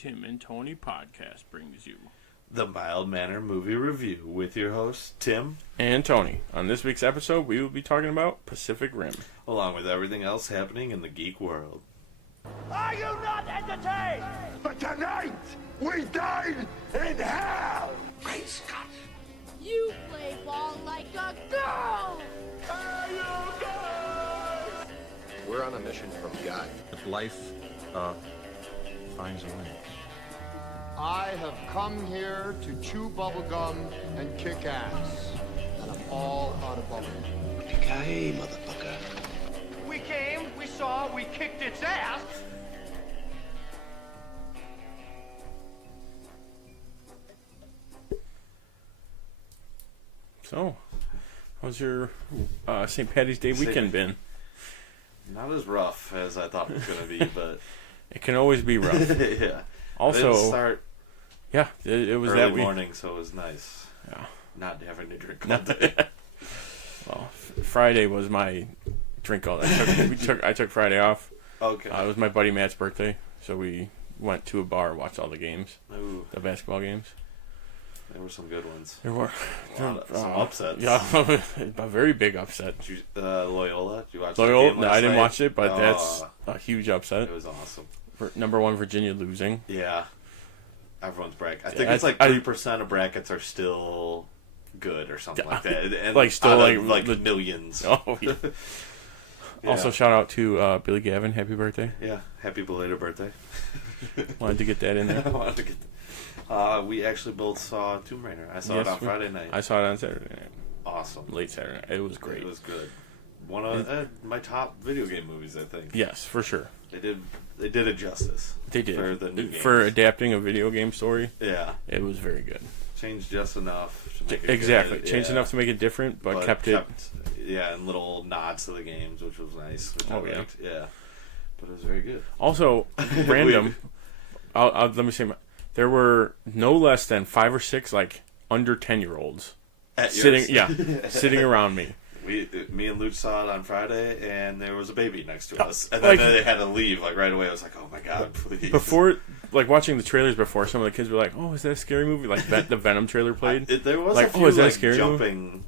Tim and Tony podcast brings you the Mild Manner Movie Review with your hosts, Tim and Tony. On this week's episode, we will be talking about Pacific Rim, along with everything else happening in the geek world. Are you not entertained? But tonight, we dine in hell! Great Scott! You play ball like a girl! We're on a mission from God. If life, finds a way. I have come here to chew bubblegum and kick ass. And I'm all out of bubblegum. Yippee-ki-yay, motherfucker. We came, we saw, we kicked its ass! So, how's your St. Patty's Day weekend been? Not as rough as I thought it was going to be, but... It can always be rough. Yeah. Also, I didn't start it was early that morning, so it was nice. Yeah. Not having to drink all day. Well, Friday was my drink all day. I took Friday off. Okay. It was my buddy Matt's birthday, so we went to a bar and watched all the games. Ooh. The basketball games. There were some good ones. There were Some upsets. Yeah, a very big upset. Loyola? Did you watch Loyola? the game No, last I didn't night? watch it, but that's a huge upset. It was awesome. For number one, Virginia losing. Yeah. Everyone's bracket. I think Yeah, it's like 3% of brackets are still good or something like that. And like still like millions. Oh, yeah. Yeah. Also, shout out to Billy Gavin. Happy birthday. Yeah, happy belated birthday. Wanted to get that in there. I wanted to get we actually both saw Tomb Raider. I saw it on Friday night. I saw it on Saturday night. Awesome. Late Saturday night. It was great. It was good. One of my top video game movies, I think. Yes, for sure. They did it justice. They did. For the new games. For adapting a video game story. Yeah. It was very good. Changed just enough to make it exactly. good. Changed enough to make it different, but kept it. Yeah, and little nods to the games, which was nice. Which I liked. Yeah. But it was very good. Also, random. Let me say, there were no less than 5 or 6 like under 10-year-olds sitting around me. Me and Luke saw it on Friday, and there was a baby next to us, and then they had to leave like right away. I was like, "Oh my god, please!" Before, like watching the trailers before, some of the kids were like, "Oh, is that a scary movie?" Like the Venom trailer played. There was like, a few is that a scary jumping. Movie?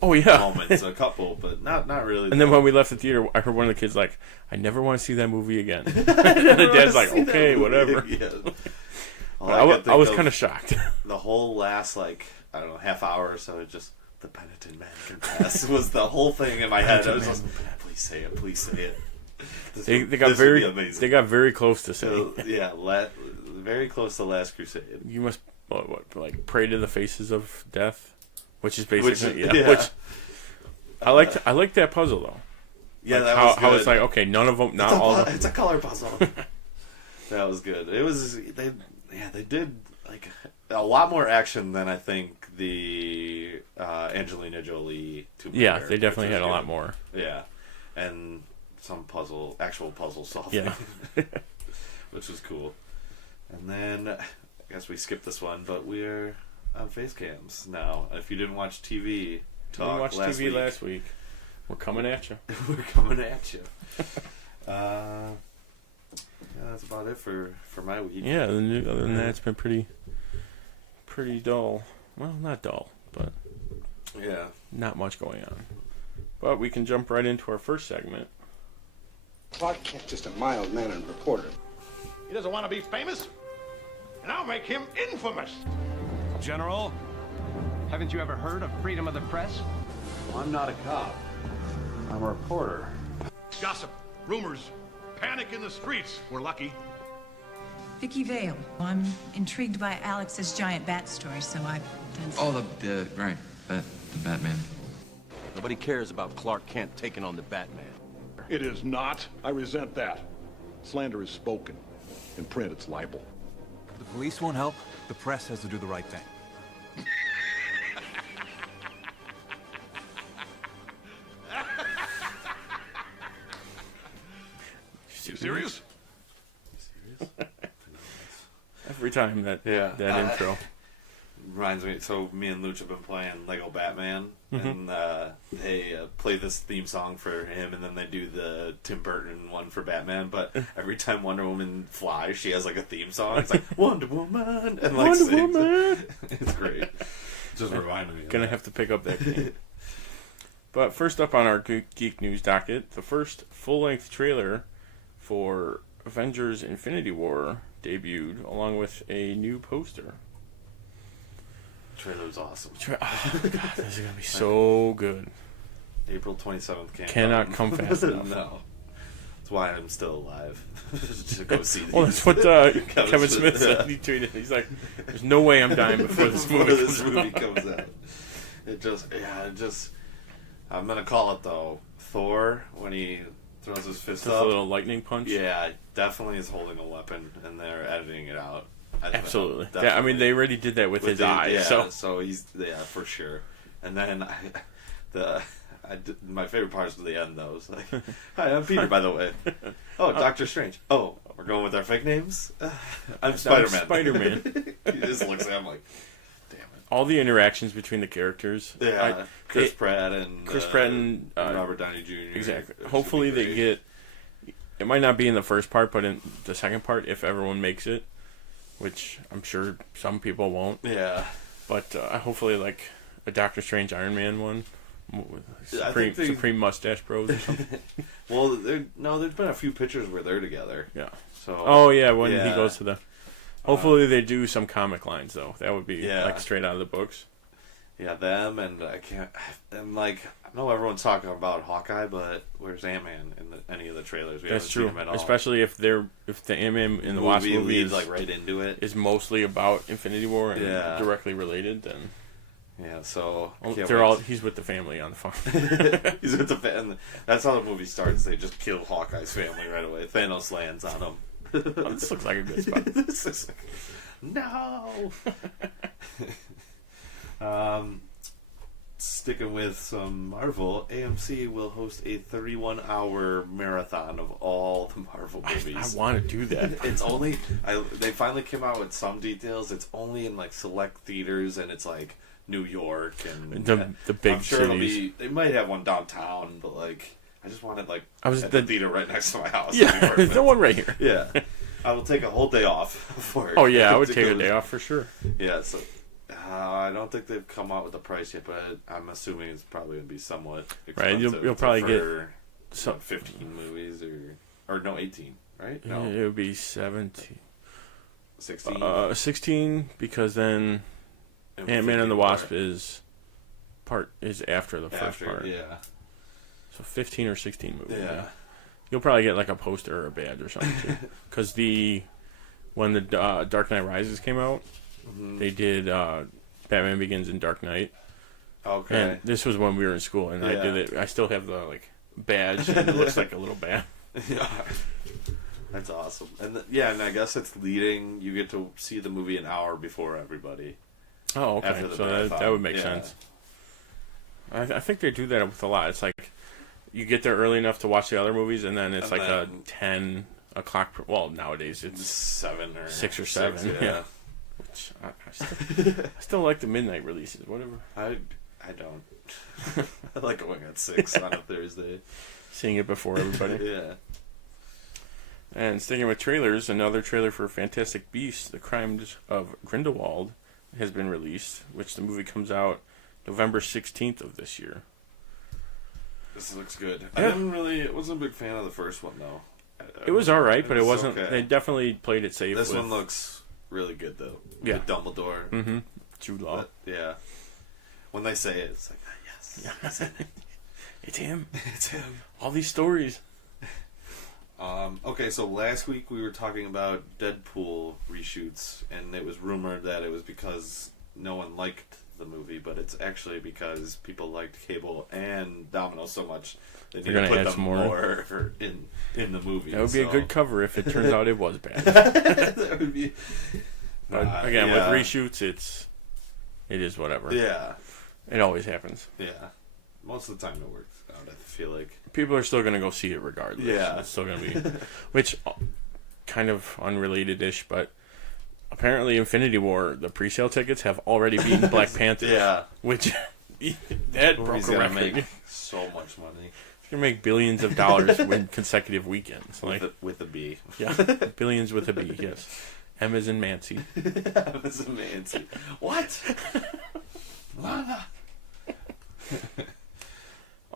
Oh yeah, moments, a couple, but not really. And then when we left the theater, I heard one of the kids like, "I never want to see that movie again." And the dad's like, "Okay, whatever." Yeah. I was kind of shocked. The whole last half hour or so, just the penitent man confess was the whole thing in my head. I was just, please say it. They got very close to saying. Very close to Last Crusade. You must pray to the faces of death, which is basically Which I liked that puzzle though. Yeah, that was good. How it's like okay, none of them, not all of them. It's a color puzzle. That was good. It was they did like a lot more action than I think the Angelina Jolie Tomb Raider. Yeah, they definitely had a lot more. Yeah, and some actual puzzle solving. Yeah, which was cool. And then I guess we skipped this one, but we're on face cams now. If you didn't watch TV talk last week, we're coming at you. We're coming at you. Yeah, that's about it for my week. Yeah, other than that, it's been pretty dull. Well, not dull, but yeah, not much going on. But we can jump right into our first segment. Clark Kent, just a mild-mannered reporter. He doesn't want to be famous, and I'll make him infamous. General, haven't you ever heard of freedom of the press? Well, I'm not a cop. I'm a reporter. Gossip, rumors, panic in the streets. We're lucky. Vicky Vale. I'm intrigued by Alex's giant bat story, so I've done some... Oh, the Batman. Nobody cares about Clark Kent taking on the Batman. It is not. I resent that. Slander is spoken. In print, it's libel. The police won't help. The press has to do the right thing. You serious? Every time that intro. reminds me. So me and Luch have been playing Lego Batman, and they play this theme song for him, and then they do the Tim Burton one for Batman. But every time Wonder Woman flies, she has like a theme song. It's like Wonder Woman, and like Wonder Woman. It's great. Just reminded me. Gonna have to pick up that game. But first up on our Geek News docket, the first full-length trailer for Avengers Infinity War debuted, along with a new poster. Trailer was awesome. Oh, God, this is going to be so good. April 27th cannot come fast enough. No. That's why I'm still alive. To go see these. Well, that's what Kevin Smith said. He tweeted. He's like, there's no way I'm dying before this movie comes out. It just... I'm going to call it, though. Thor, when he throws his fist just up. A little lightning punch? Yeah, definitely is holding a weapon, and they're editing it out. Absolutely. Yeah, I mean, they already did that with his eye. Yeah, so he's... Yeah, for sure. And then my favorite part is the end, though. It's like, hi, I'm Peter, by the way. Oh, Doctor Strange. Oh, we're going with our fake names? I'm Spider-Man. Spider-Man. He just looks at him like, damn it. All the interactions between the characters. Yeah, Chris Pratt and Robert Downey Jr. Exactly. Hopefully they get... It might not be in the first part, but in the second part, if everyone makes it, which I'm sure some people won't. Yeah. But hopefully, like, a Doctor Strange Iron Man one. Supreme Mustache Bros or something. Well, there's been a few pictures where they're together. Yeah. So. Oh yeah, when he goes to the. Hopefully they do some comic lines though. That would be like straight out of the books. Yeah, them and I know everyone's talking about Hawkeye, but where's Ant-Man in any of the trailers? That's true. Especially if the Ant-Man in the Wasp movie is like right into it, is mostly about Infinity War and directly related, then. Yeah, so he's with the family on the farm. He's with the family. That's how the movie starts. They just kill Hawkeye's family right away. Thanos lands on him. Oh, this looks like a good spot. No. Sticking with some Marvel, AMC will host a 31-hour marathon of all the Marvel movies. I want to do that. It's only they finally came out with some details. It's only in like select theaters, and it's like New York and the big I'm sure cities. They might have one downtown, but like I just wanted like the theater right next to my house. Yeah, there's no one right here. Yeah, I will take a whole day off for it. Oh yeah, I would take a day off for sure. Yeah, so I don't think they've come out with the price yet, but I'm assuming it's probably going to be somewhat expensive. Right, you'll probably get some 15 movies or no 18, right? No, it would be 17. 16. 16 because then Ant-Man and the Wasp is after the first part. Yeah. So 15 or 16 movies. Yeah. You'll probably get like a poster or a badge or something too. Because when the Dark Knight Rises came out, they did Batman Begins and Dark Knight. Okay. And this was when we were in school, and I did it. I still have the badge. And it looks like a little bat. Yeah. That's awesome. And and I guess it's leading. You get to see the movie an hour before everybody. Oh, okay. So that would make sense. I think they do that with a lot. It's like you get there early enough to watch the other movies, and then it's a 10 o'clock. Well, nowadays it's 7 or 6 or 7. Yeah. Which I still like the midnight releases. Whatever. I don't. I like going at 6 on a Thursday. Seeing it before everybody. Yeah. And sticking with trailers, another trailer for Fantastic Beasts: The Crimes of Grindelwald has been released, which the movie comes out November 16th of this year. This looks good. Yeah. I wasn't a big fan of the first one though. It was alright, but it wasn't. Okay. They definitely played it safe. This one looks really good though. Yeah. With Dumbledore. Mm-hmm. Jude Law. Yeah. When they say it, it's like, yes. It's him. It's him. All these stories. Okay, so last week we were talking about Deadpool reshoots, and it was rumored that it was because no one liked the movie, but it's actually because people liked Cable and Domino so much they need to put them more in the movie. That would be a good cover if it turns out it was bad. That would be. But again, with reshoots, it is whatever. Yeah, it always happens. Yeah, most of the time it works out. I feel like people are still going to go see it regardless. Yeah, it's still going to be, which kind of unrelated-ish, but apparently Infinity War, the pre-sale tickets have already beaten Black Panther. Yeah. Which, that broke a record. Make so much money. He's going to make billions of dollars in consecutive weekends. With a B. Yeah, billions with a B, yes. M as in Mancy. M as in Mancy. What?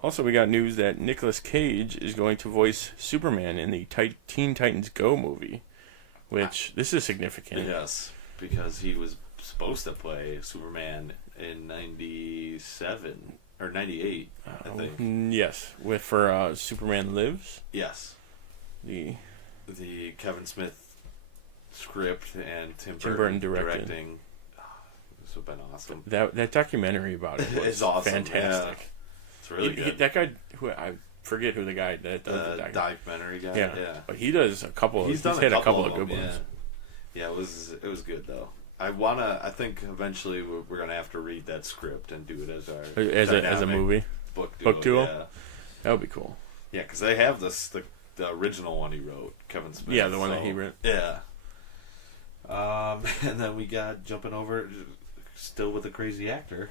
Also, we got news that Nicolas Cage is going to voice Superman in the Teen Titans Go movie, which, this is significant. Yes, because he was supposed to play Superman in 97 or 98, I think. Yes, for Superman Lives. Yes. The Kevin Smith script and Tim Burton directing. This would have been awesome. That documentary about it was awesome. Fantastic. Yeah. It's really good. That guy, who I forget who the guy that does the documentary guy. Yeah, but he does a couple. He's had a couple of good ones. Yeah, it was good though. I think eventually we're gonna have to read that script and do it as a movie book duo. Yeah. That would be cool. Yeah, because they have the original one he wrote, Kevin Smith. Yeah, the one that he wrote. Yeah. And then we got jumping over, still with a crazy actor.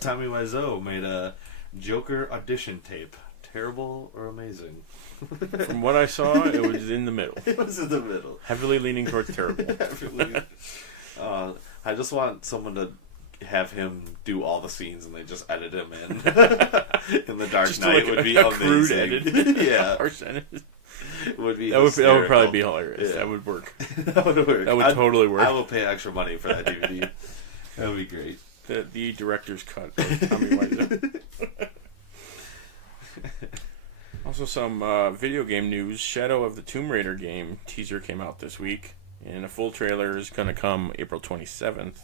Tommy Wiseau made a Joker audition tape. Terrible or amazing? From what I saw, it was in the middle. It was in the middle. Heavily leaning towards terrible. I just want someone to have him do all the scenes and they just edit him in. In the Dark Knight would be amazing. Crude edit. Yeah. Would be that would probably be hilarious. Yeah. That would work. That would work. That would totally work. I will pay extra money for that DVD. That would be great. The director's cut of Tommy Wiseau. Also, some video game news. Shadow of the Tomb Raider game teaser came out this week, and a full trailer is going to come April 27th,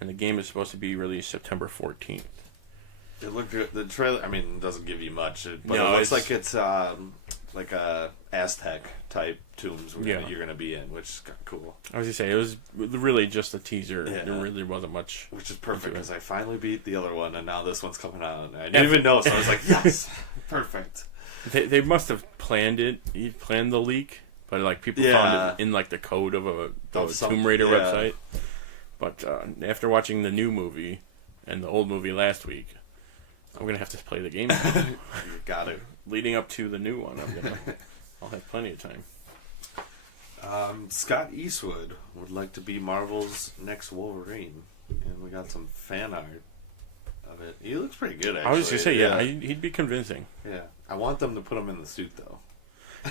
and the game is supposed to be released September 14th. It looked good. The trailer, I mean, it doesn't give you much, but no, it looks like it's like a Aztec type tombs you're going to be in, which is cool. I was going to say, it was really just a teaser. Yeah. There really wasn't much. Which is perfect, because I finally beat the other one, and now this one's coming out. And I didn't even know, so I was like, yes, perfect. They must have planned it. He planned the leak, but like people found it in like the code of a Tomb Raider website. But after watching the new movie and the old movie last week, I'm gonna have to play the game now. You got it. Leading up to the new one, I'll have plenty of time. Scott Eastwood would like to be Marvel's next Wolverine, and we got some fan art of it. He looks pretty good, actually. I was gonna say, he'd be convincing. Yeah, I want them to put him in the suit though.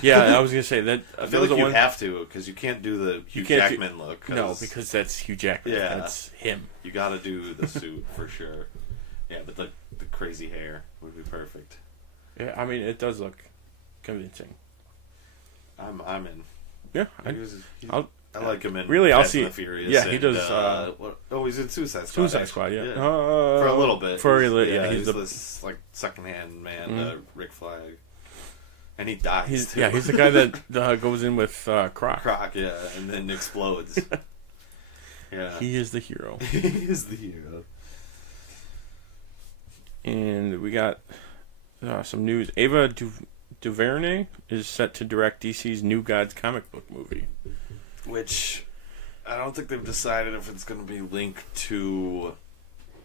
Yeah, I was gonna say that. I feel like you have to, because you can't do the Hugh Jackman look. No, because that's Hugh Jackman. Yeah, that's him. You got to do the suit for sure. Yeah, but the crazy hair would be perfect. Yeah, I mean, it does look convincing. I'm in. Yeah, I like him in I'll Fast see. and the Furious. Yeah, he does. He's in Suicide Squad. Suicide Squad, yeah. For a little bit. He's this like secondhand man, Rick Flag, and he dies. He's the guy that goes in with Croc. Croc, yeah, and then explodes. Yeah, he is the hero. He is the hero. And we got some news. Ava DuVernay is set to direct DC's New Gods comic book movie. Which, I don't think they've decided if it's going to be linked to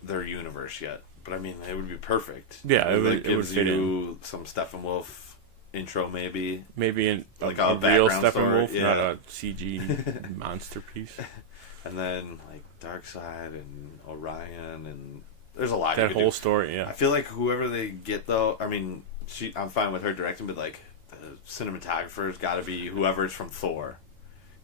their universe yet. But I mean, it would be perfect. Yeah, it gives would fit you in. Some Steppenwolf intro, maybe. Maybe in like a real Steppenwolf, not a CG monster piece. And then like Darkseid and Orion, and there's a lot. That whole story, yeah. I feel like whoever they get, though, I mean, I'm fine with her directing, but like the cinematographer's got to be whoever's from Thor.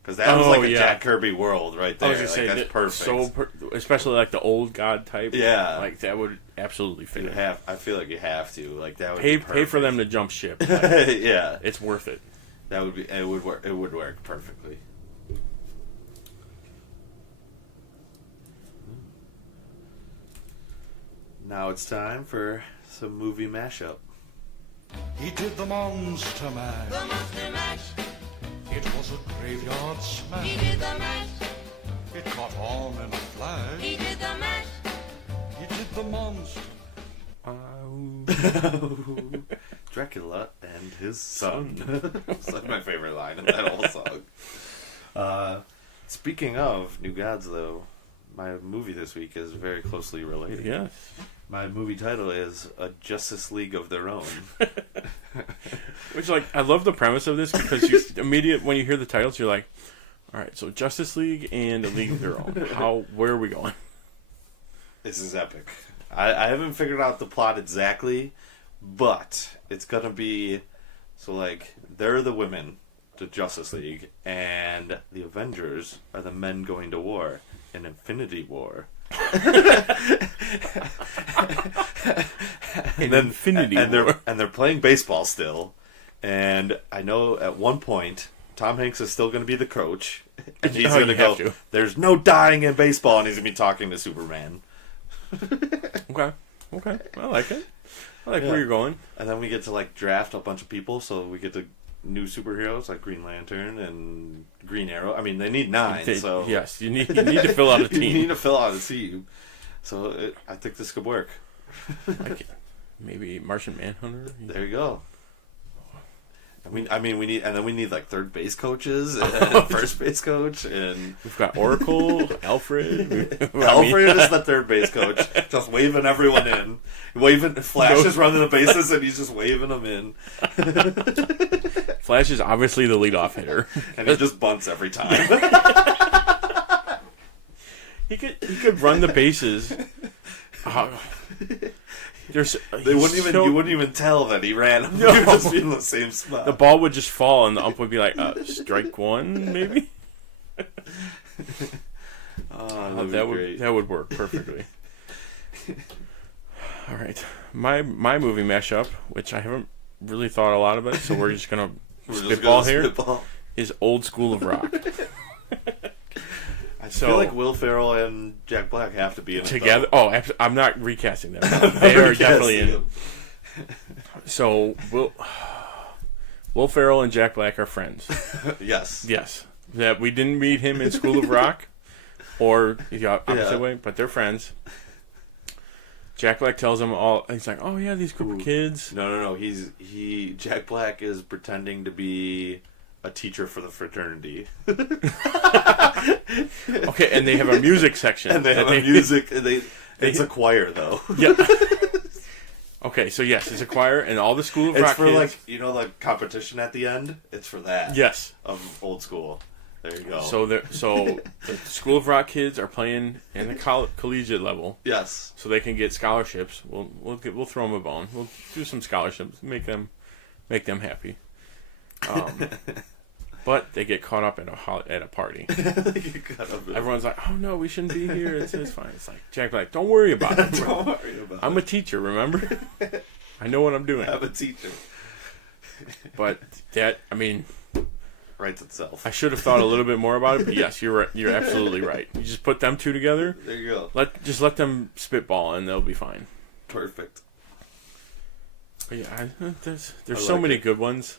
Because that was like a Jack Kirby world right there. I was gonna say, that's perfect. Especially like the old god type. Yeah, like that would absolutely fit. I feel like you have to. Like that would pay for them to jump ship. Like, yeah, it's worth it. That would be. It would work. It would work perfectly. Now it's time for some movie mashup. He did the Monster Mash. The Monster Mash. It was a graveyard smash. He did the mash. It caught on in a flash. He did the mash. He did the monster. Dracula and his son. That's like my favorite line in that whole song. Speaking of New Gods, though, my movie this week is very closely related. Yes. My movie title is A Justice League of Their Own. Which, like, I love the premise of this because you when you hear the titles, you're like, all right, so Justice League and A League of Their Own. Where are we going? This is epic. I haven't figured out the plot exactly, but it's going to be... So, like, they're the women, the Justice League, and the Avengers are the men going to war, an Infinity War. They're playing baseball still, and I know at one point Tom Hanks is still going to be the coach, and he's going to go, "There's no dying in baseball," and he's going to be talking to Superman. Okay, I like it. I like where you're going. And then we get to like draft a bunch of people, so we get to new superheroes like Green Lantern and Green Arrow. I mean, they need 9. So yes, you need to fill out a team. You need to fill out a team. So I think this could work. Maybe Martian Manhunter. There you go. I mean, we need like third base coaches and first base coach, and we've got Oracle, Alfred. Alfred is the third base coach, just waving everyone in. Flash is running the bases, and he's just waving them in. Flash is obviously the leadoff hitter, and he just bunts every time. He could run the bases. You wouldn't even tell that he ran. No. He would just be in the same spot. The ball would just fall, and the ump would be like, strike one, maybe? That would work perfectly. All right. My movie mashup, which I haven't really thought a lot about, so we're just going to spitball here, is Old School of Rock. I feel like Will Ferrell and Jack Black have to be in it together. Oh, I'm not recasting them. They are definitely in it. So Will Ferrell and Jack Black are friends. Yes. That we didn't meet him in School of Rock, or the opposite way, but they're friends. Jack Black tells them all. He's like, "Oh yeah, these group of kids." No. Jack Black is pretending to be a teacher for the fraternity. Okay, and they have a music section. And they have music. It's a choir, though. Yeah. Okay, so yes, it's a choir, and all the School of Rock kids. It's for like competition at the end. It's for that. Yes. Of Old School. There you go. So the School of Rock kids are playing in the collegiate level. Yes. So they can get scholarships. We'll throw them a bone. We'll do some scholarships. Make them happy. But they get caught up at a party. Everyone's like, "Oh no, we shouldn't be here. It's fine." It's like, Jack Black, don't worry about it. Don't worry about it. I'm a teacher, remember? I know what I'm doing. I'm a teacher. But that, I mean, writes itself. I should have thought a little bit more about it, but yes, you're right. You're absolutely right. You just put them two together. There you go. Let them spitball, and they'll be fine. Perfect. But yeah, there's so many good ones.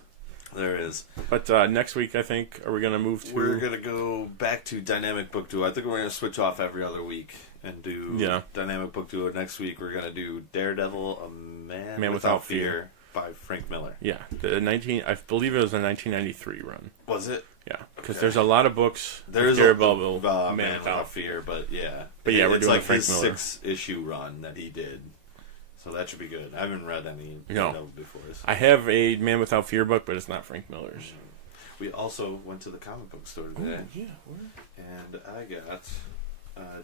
There is. But next week, I think, are we going to move to... We're going to go back to Dynamic Book Duo. I think we're going to switch off every other week and do Dynamic Book Duo. Next week, we're going to do Daredevil, A Man Without Fear by Frank Miller. Yeah. I believe it was a 1993 run. Was it? Yeah. Because there's a lot of books. There's Daredevil, Man Without Fear, but yeah. But yeah, we're doing like Frank Miller. It's like his 6-issue run that he did. So that should be good. I haven't read any before. So. I have a Man Without Fear book, but it's not Frank Miller's. We also went to the comic book store today. Oh, yeah, where? And I got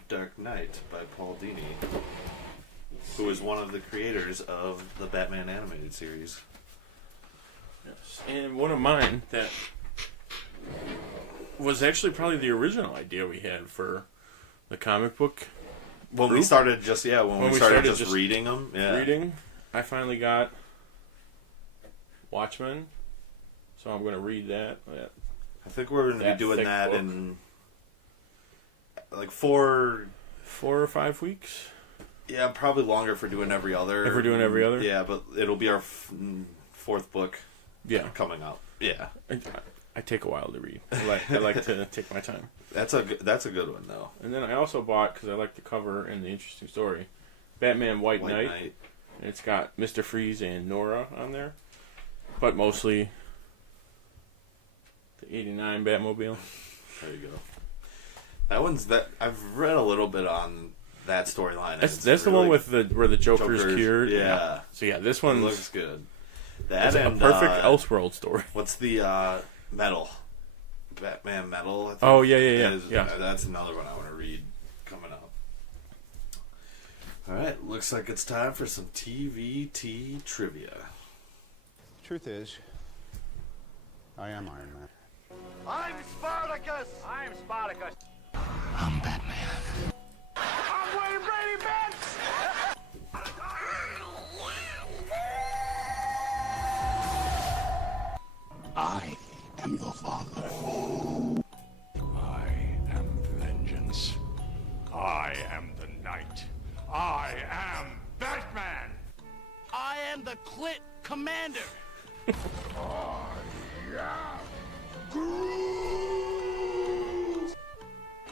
Dark Knight by Paul Dini, who is one of the creators of the Batman animated series. Yes. And one of mine that was actually probably the original idea we had for the comic book. When we started just reading them. Yeah. I finally got Watchmen, so I'm going to read that. I think we're going to be doing that book in like 4 or 5 weeks. Yeah, probably longer if we're doing every other. If we're doing every other? Yeah, but it'll be our 4th book. Yeah, coming up. Yeah, I take a while to read. I like to take my time. That's a good one though. And then I also bought, because I like the cover and the interesting story, Batman White Knight. And it's got Mr. Freeze and Nora on there, but mostly the '89 Batmobile. There you go. I've read a little bit on that storyline. That's the one with where the Joker's cured. Yeah. So yeah, this one looks good. That is a perfect Elseworld story. What's the Metal? Batman Metal. I think. Oh yeah. That's another one I want to read coming up. All right, looks like it's time for some TvT trivia. Truth is, I am Iron Man. I'm Spartacus! I'm Spartacus. I'm Batman. I'm Wayne Brady Benz! I am the Father. I am vengeance. I am the Knight. I am Batman. I am the Clit Commander.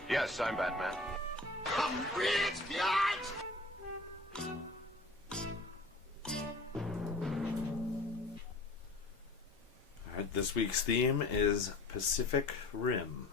Yes, I'm Batman. I'm rich, guys! All right, this week's theme is Pacific Rim.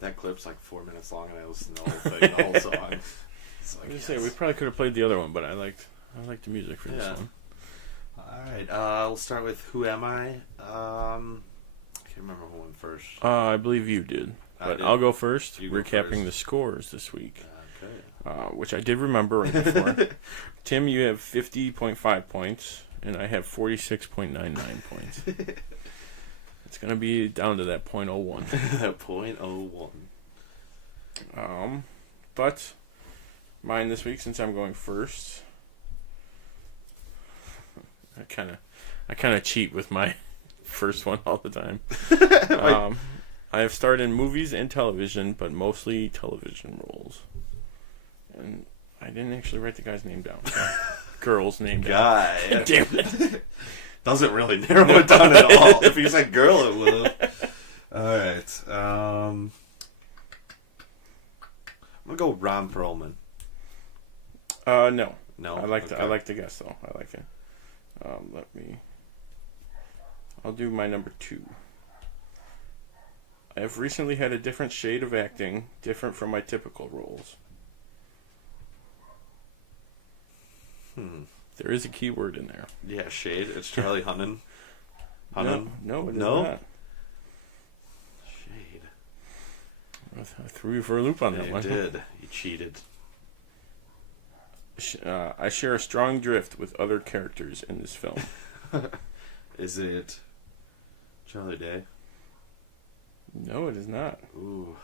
That clip's like 4 minutes long, and I listened to the whole thing, the whole song. It's like, I was gonna say we probably could have played the other one, but I liked the music for this one. All right, we'll start with Who Am I? I can't remember who went first. I believe you did, but I'll go first. You go recapping first. The scores this week, Okay. which I did remember right before. Tim, you have 50.5 points, and I have 46.99 points. It's gonna be down to that .01. 0.01. But mine this week, since I'm going first, I kind of cheat with my first one all the time. I have starred in movies and television, but mostly television roles. And I didn't actually write the guy's name down. Girl's name down. Guy. Damn it. Doesn't really narrow it down at all. If you said girl, it would have. Alright. I'm going to go Ron Perlman. No. No? I like the guess, though. I like it. I'll do my number 2. I have recently had a different shade of acting, different from my typical roles. There is a key word in there. Yeah, shade. It's Charlie Hunnam. No, it is not. Shade. I threw you for a loop on that one. You did. You cheated. I share a strong drift with other characters in this film. Is it Charlie Day? No, it is not. Ooh.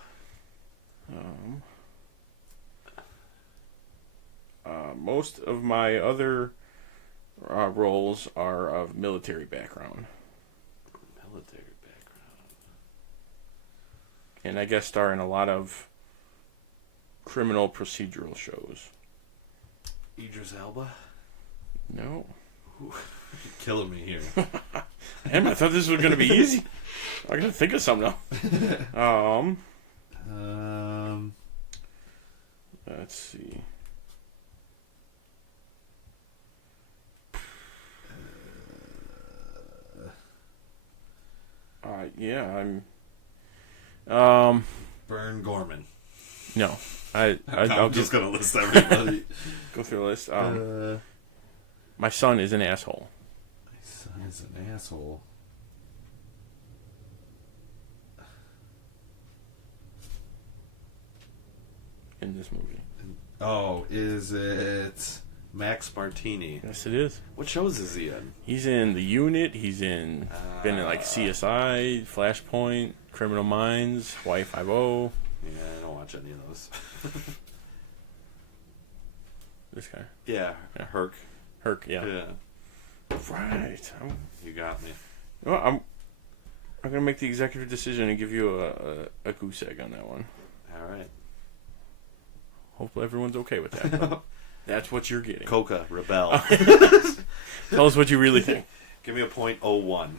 Most of my other roles are of military background. Military background. And I guest star in a lot of criminal procedural shows. Idris Elba? No. You're killing me here. Damn, I thought this was going to be easy. I got to think of something now. Let's see. I'm. Vern Gorman. No, I'm just gonna list everybody. Go through the list. My son is an asshole. My son is an asshole. In this movie. Oh, is it Max Martini? Yes, it is. What shows is he in? He's in The Unit. He's been in like CSI, Flashpoint, Criminal Minds, Hawaii Five-0. Yeah, I don't watch any of those. This guy. Yeah, Herc. Herc, yeah. Yeah. Right. You got me. Well, I'm gonna make the executive decision and give you a goose egg on that one. All right. Hopefully everyone's okay with that. That's what you're getting. Coca, rebel. Tell us what you really think. Give me a .01.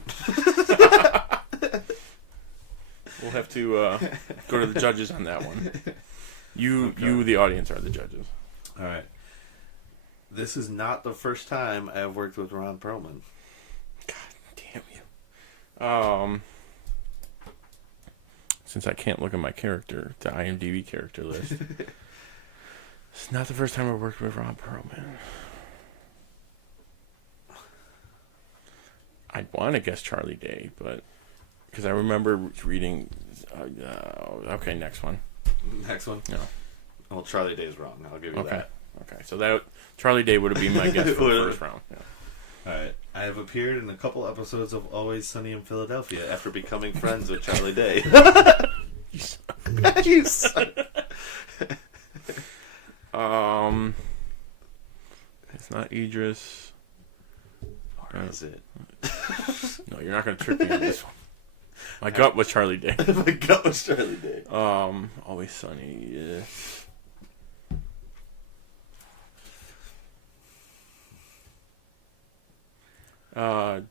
We'll have to go to the judges on that one. You, the audience, are the judges. All right. This is not the first time I have worked with Ron Perlman. God damn you. Since I can't look at my character, the IMDb character list, it's not the first time I worked with Ron Perlman. I'd want to guess Charlie Day, but because I remember reading. Okay, next one. Next one? No. Well, Charlie Day is wrong. I'll give you that. Okay, so that Charlie Day would have been my guess for the first round. Yeah. All right. I have appeared in a couple episodes of Always Sunny in Philadelphia after becoming friends with Charlie Day. You son. It's not Idris. Or is it? No, you're not going to trick me on this one. My gut was Charlie Day. My gut was Charlie Day. Always Sunny. Yeah. Crap.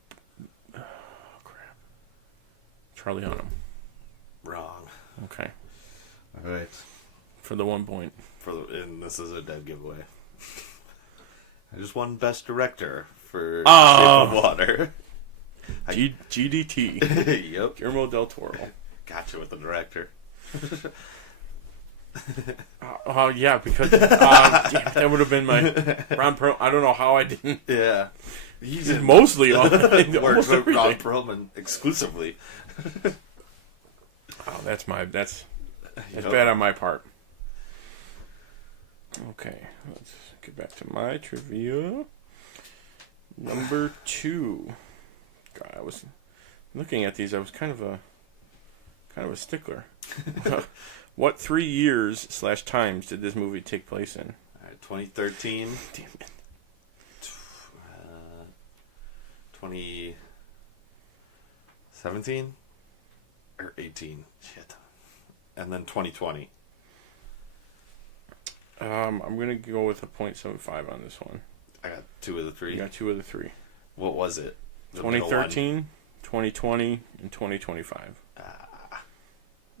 Charlie Hunnam. Wrong. Okay. All right. For the 1 point. And this is a dead giveaway. I just won Best Director for Shape of Water. GDT. Yep. Guillermo del Toro. Gotcha with the director. Oh, yeah, because that would have been my Ron Perlman. I don't know how I didn't. Yeah. He's mostly on works with Ron Perlman exclusively. Oh, that's bad on my part. Okay, let's get back to my trivia. Number 2. God, I was looking at these. I was kind of a stickler. What 3 years / times did this movie take place in? 2013. Damn it. 2017 or 18. Shit. And then 2020. I'm gonna go with a .75 on this one. I got 2 of the 3. You got 2 of the 3. What was it? 2013, 2020, and 2025.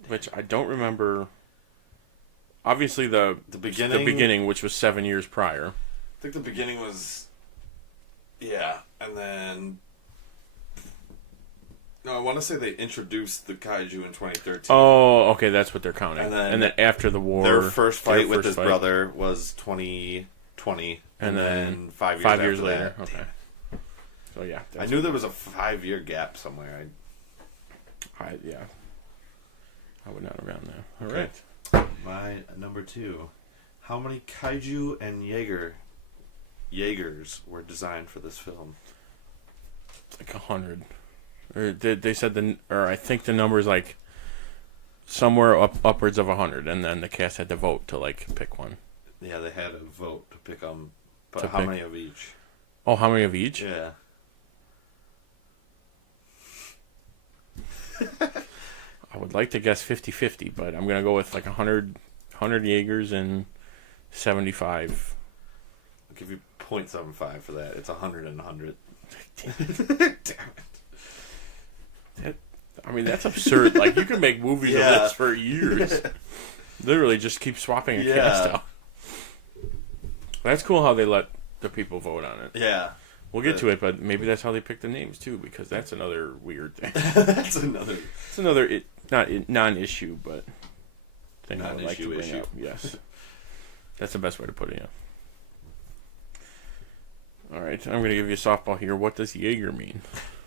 Which I don't remember. Obviously, the beginning, which was 7 years prior. I think the beginning was, yeah, and then no, I want to say they introduced the Kaiju in 2013. Oh, okay, that's what they're counting. And then after the war, their first fight with his brother was 2020, and then 5 years later. That. Okay. So yeah, I knew there was a 5-year gap somewhere. I would not have gotten that. All okay. Right. My number 2. How many Kaiju and Jaegers were designed for this film? Like 100. Or they said I think the number is like somewhere upwards of 100, and then the cast had to vote to like pick one. Yeah, they had a vote to pick them. But how many of each? Oh, how many of each? Yeah. I would like to guess 50-50, but I'm going to go with like 100 Jaegers and 75. I'll give you 0.75 for that. It's 100 and 100. Damn it. I mean, that's absurd. Like, you can make movies of this for years. Literally just keep swapping a cast out. That's cool how they let the people vote on it. Yeah. We'll get to it, but maybe that's how they pick the names, too, because that's another weird thing. It's another non-issue, but thing I would like to bring issue. up. Yes. That's the best way to put it, yeah. All right, I'm going to give you a softball here. What does Jaeger mean?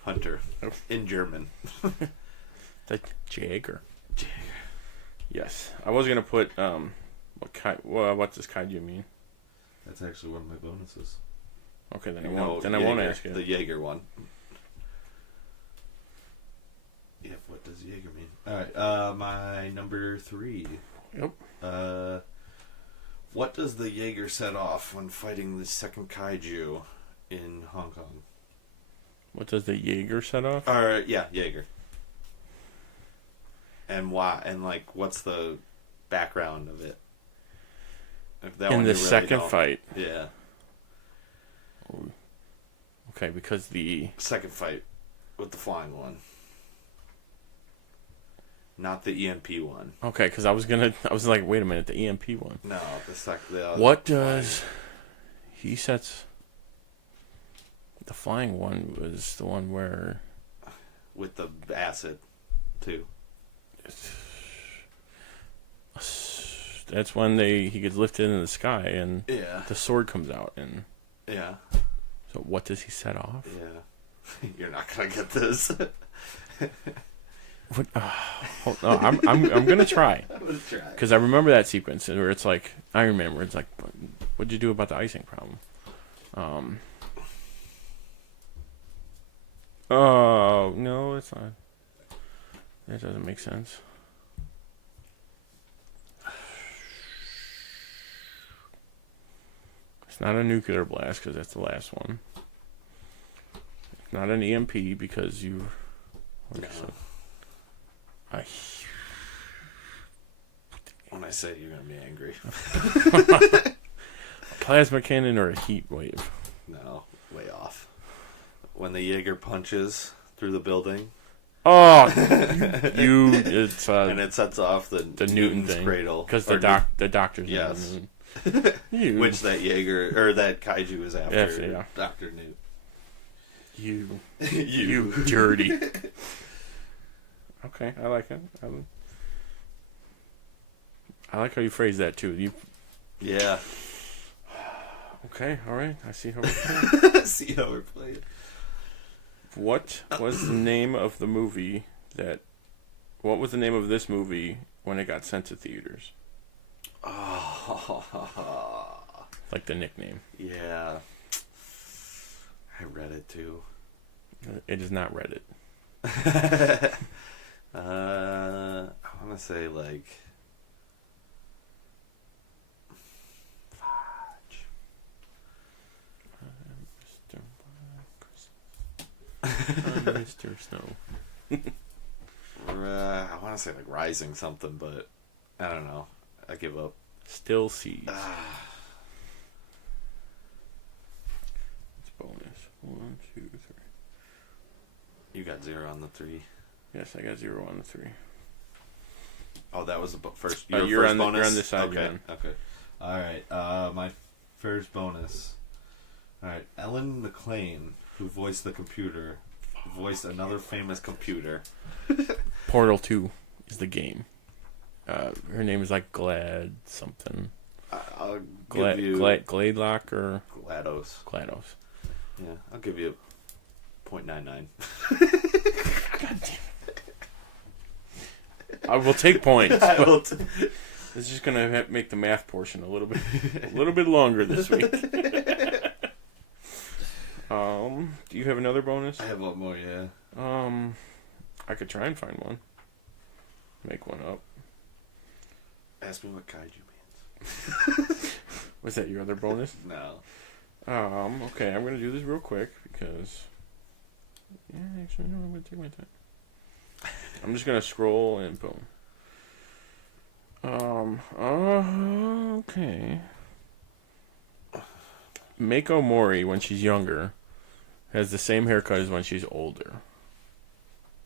Hunter. In German. The Jaeger. Yes. I was going to put, what does Kaiju mean? That's actually one of my bonuses. Okay, then I won't ask you. The Jaeger one. Yeah, what does Jaeger mean? Alright, my number 3. Yep. What does the Jaeger set off when fighting the second Kaiju in Hong Kong? What does the Jaeger set off? Jaeger. And why? And like, what's the background of it? If that in one the you really second don't- fight. Yeah. Okay, because the second fight with the flying one. Not the EMP one. Okay, because I was like, wait a minute, the EMP one. No, the What does he sets? The flying one was the one where with the acid too. That's when he gets lifted into the sky and Yeah. the sword comes out and Yeah. So what does he set off? Yeah. You're not gonna get this. What? No, I'm gonna try. I'm gonna try. Because I remember that sequence where it's like Iron Man, where it's like, what'd you do about the icing problem? Oh no, it's not. That doesn't make sense. It's not a nuclear blast because that's the last one. It's not an EMP because you. No. When I say it, you're gonna be angry. A plasma cannon or a heat wave? No, way off. When the Jaeger punches through the building. Oh, it's and it sets off the Newton Newton's thing cradle because the doctor's yes, you. Which that Jaeger or that Kaiju is after. Yes, yeah. Dr. Newt. You dirty. Okay, I like it. I like how you phrase that too. Yeah. Okay, all right. I see how we're playing. See how we're playing. What was the name of the movie what was the name of this movie when it got sent to theaters? Oh. Like the nickname. Yeah. I read it too. It is not Reddit. I want to say like Mr. Snow. I want to say like Rising something, but I don't know. I give up. Still Seas. It's bonus. 1, 2, 3. You got 0 on the 3. Yes, I got 0 on the 3. Oh, that was the first. You're first on bonus? You're on this side. Okay. Okay. All right. My first bonus. All right. Ellen McLean, who voiced the computer, voiced another famous computer. Portal 2 is the game. Her name is like Glad something. I'll give you Gladelock or GLaDOS. GLaDOS. Yeah, I'll give you 0.99. God damn it. I will take points. It's just gonna make the math portion a little bit longer this week. Do you have another bonus? I have one more, yeah. I could try and find one. Make one up. Ask me what kaiju means. Was that your other bonus? No. Okay, I'm gonna do this real quick because. Yeah, actually, no, I'm gonna take my time. I'm just gonna scroll and boom. Okay. Mako Mori, when she's younger, has the same haircut as when she's older.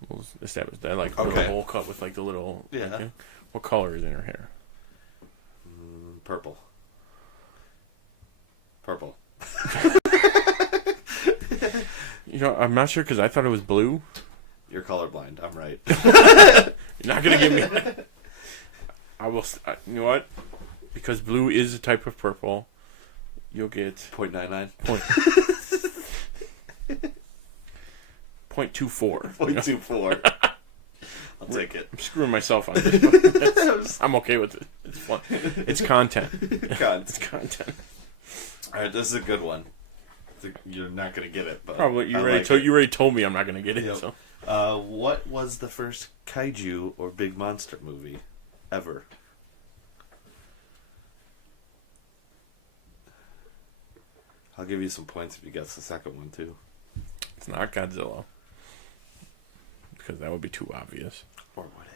We'll establish that, like with a bowl cut with like the little. Yeah. Okay. What color is in her hair? Purple. Purple. You know, I'm not sure because I thought it was blue. You're colorblind. I'm right. You're not gonna give me. I will. You know what? Because blue is a type of purple. You'll get 0.99. 0.24. 0.24. I'll take it. I'm screwing myself on this. I'm okay with it. It's fun. It's content. It's content. All right, this is a good one. You're not gonna get it, but probably you already told me I'm not gonna get it. Yep. So, what was the first kaiju or big monster movie ever? I'll give you some points if you guess the second one too. It's not Godzilla because that would be too obvious. Or would it?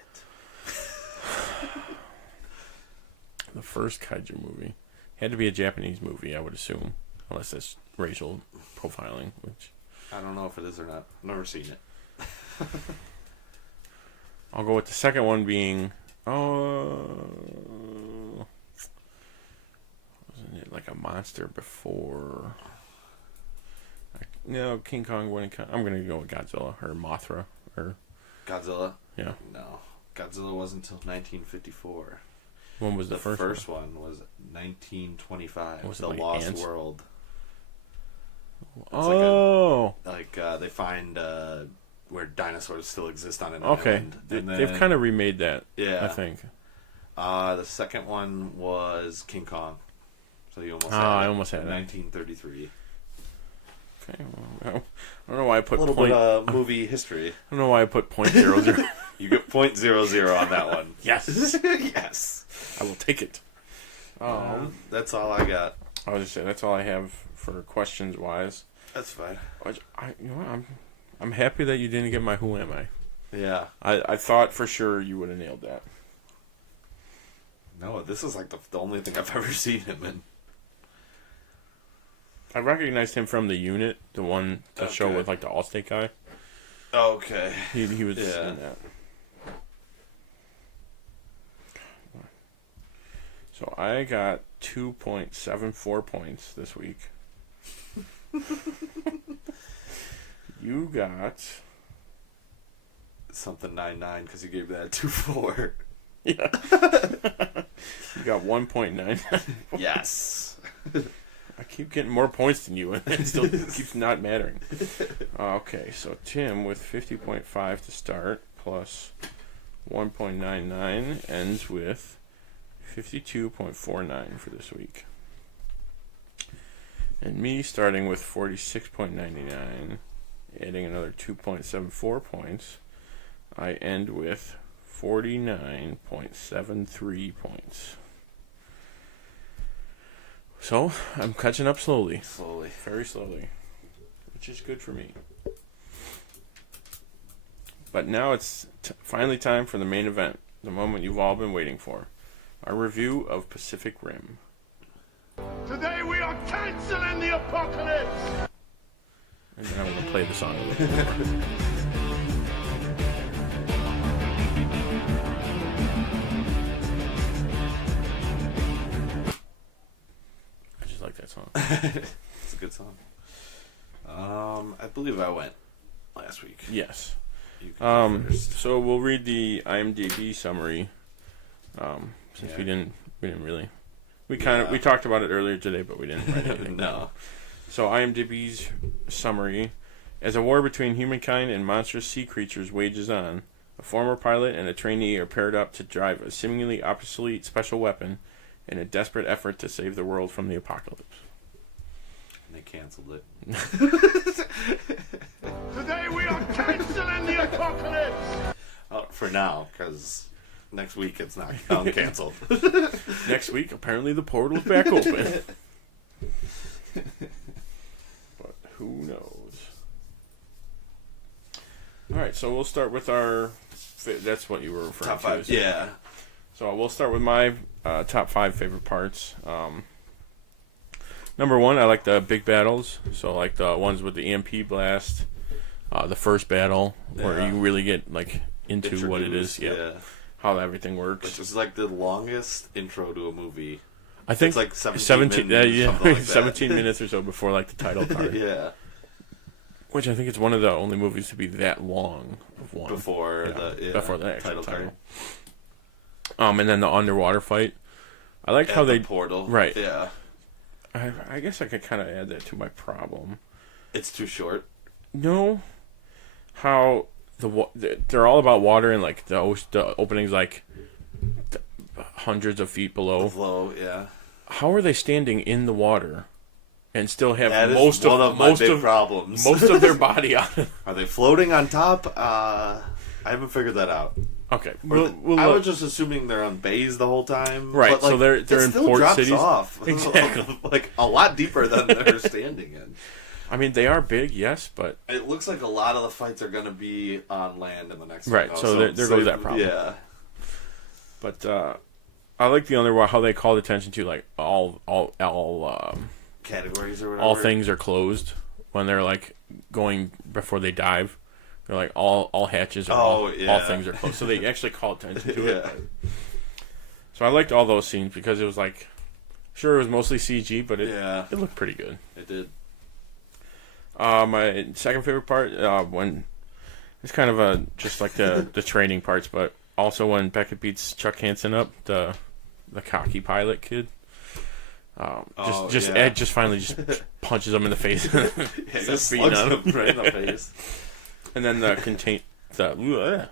The first kaiju movie. Had to be a Japanese movie, I would assume, unless that's racial profiling, which I don't know if it is or not. I've never seen it. I'll go with the second one being wasn't it like a monster before? No, King Kong winning. I'm gonna go with Godzilla or Mothra or Godzilla. Yeah. No, Godzilla wasn't until 1954. When was the first? The first one was 1925. Was it The like Lost ants? World. It's Oh, they find where dinosaurs still exist on an okay. island. And They've kind of remade that. Yeah, I think. The second one was King Kong. So you almost I almost had it. 1933. Okay, well, I don't know why I put A little bit of movie history. I don't know why I put .00. You get .00 on that one. Yes. Yes. I will take it. That's all I got. I was just saying that's all I have for questions wise. That's fine. You know what, I'm happy that you didn't get my Who Am I. Yeah. I thought for sure you would have nailed that. No, this is like the only thing I've ever seen him in. I recognized him from The Unit, the one, the show Okay. with like the Allstate guy. Okay. He was Yeah. in that. So I got 2.74 points this week. You got something 99 because you gave that 2.4. Yeah. You got 1.9. Yes. I keep getting more points than you, and it still keeps not mattering. Okay, so Tim with 50.5 to start, plus 1.99 ends with 52.49 for this week. And me starting with 46.99, adding another 2.74 points, I end with 49.73 points. So, I'm catching up slowly. Slowly. Very slowly. Which is good for me. But now it's finally time for the main event. The moment you've all been waiting for. Our review of Pacific Rim. Today we are canceling the apocalypse! And then I'm going to play the song a little bit more. I just like that song. It's a good song. I believe I went last week. Yes. You can go first. So we'll read the IMDb summary. Since we didn't really, we talked about it earlier today, but we didn't write anything. No. So IMDb's summary: as a war between humankind and monstrous sea creatures wages on, a former pilot and a trainee are paired up to drive a seemingly obsolete special weapon in a desperate effort to save the world from the apocalypse. And they canceled it. Today we are canceling the apocalypse! For now, because next week it's not canceled. Next week, apparently the portal's back open. But who knows? Alright, so we'll start with our... That's what you were referring Top to. 5, yeah. So we'll start with my top 5 favorite parts. Number 1, I like the big battles. So like the ones with the EMP blast, the first battle, where you really get like into what it is. Yeah. How everything works. Which is like the longest intro to a movie. I think it's like 17 minutes, like 17 minutes or so before like the title card. Yeah. Which I think it's one of the only movies to be that long of one. Before the actual title card. And then the underwater fight. I like how they portal. Right. Yeah. I guess I could kind of add that to my problem. It's too short. No. How they're all about water and like the opening's like hundreds of feet below. Below, yeah. How are they standing in the water and still have that most is one of of my big problems. Most of their body on it? Are they floating on top? I haven't figured that out. Okay, I was just assuming they're on bays the whole time. Right, but, like, so they're in still port drops cities. Off. Exactly, like a lot deeper than they're standing in. I mean, they are big, yes, but it looks like a lot of the fights are going to be on land in the next. Right, one, so there goes that problem. Yeah, but I like the underwater how they called attention to like all categories or whatever. All things are closed when they're like going before they dive. They're like all hatches are all things are closed. So they actually call attention to it. So I liked all those scenes because it was like, sure, it was mostly CG, but it looked pretty good. It did. My second favorite part, when it's kind of just like the training parts, but also when Beckett beats Chuck Hansen up, the cocky pilot kid. Ed just finally just punches him in the face. Just slugs him right in the face. And then the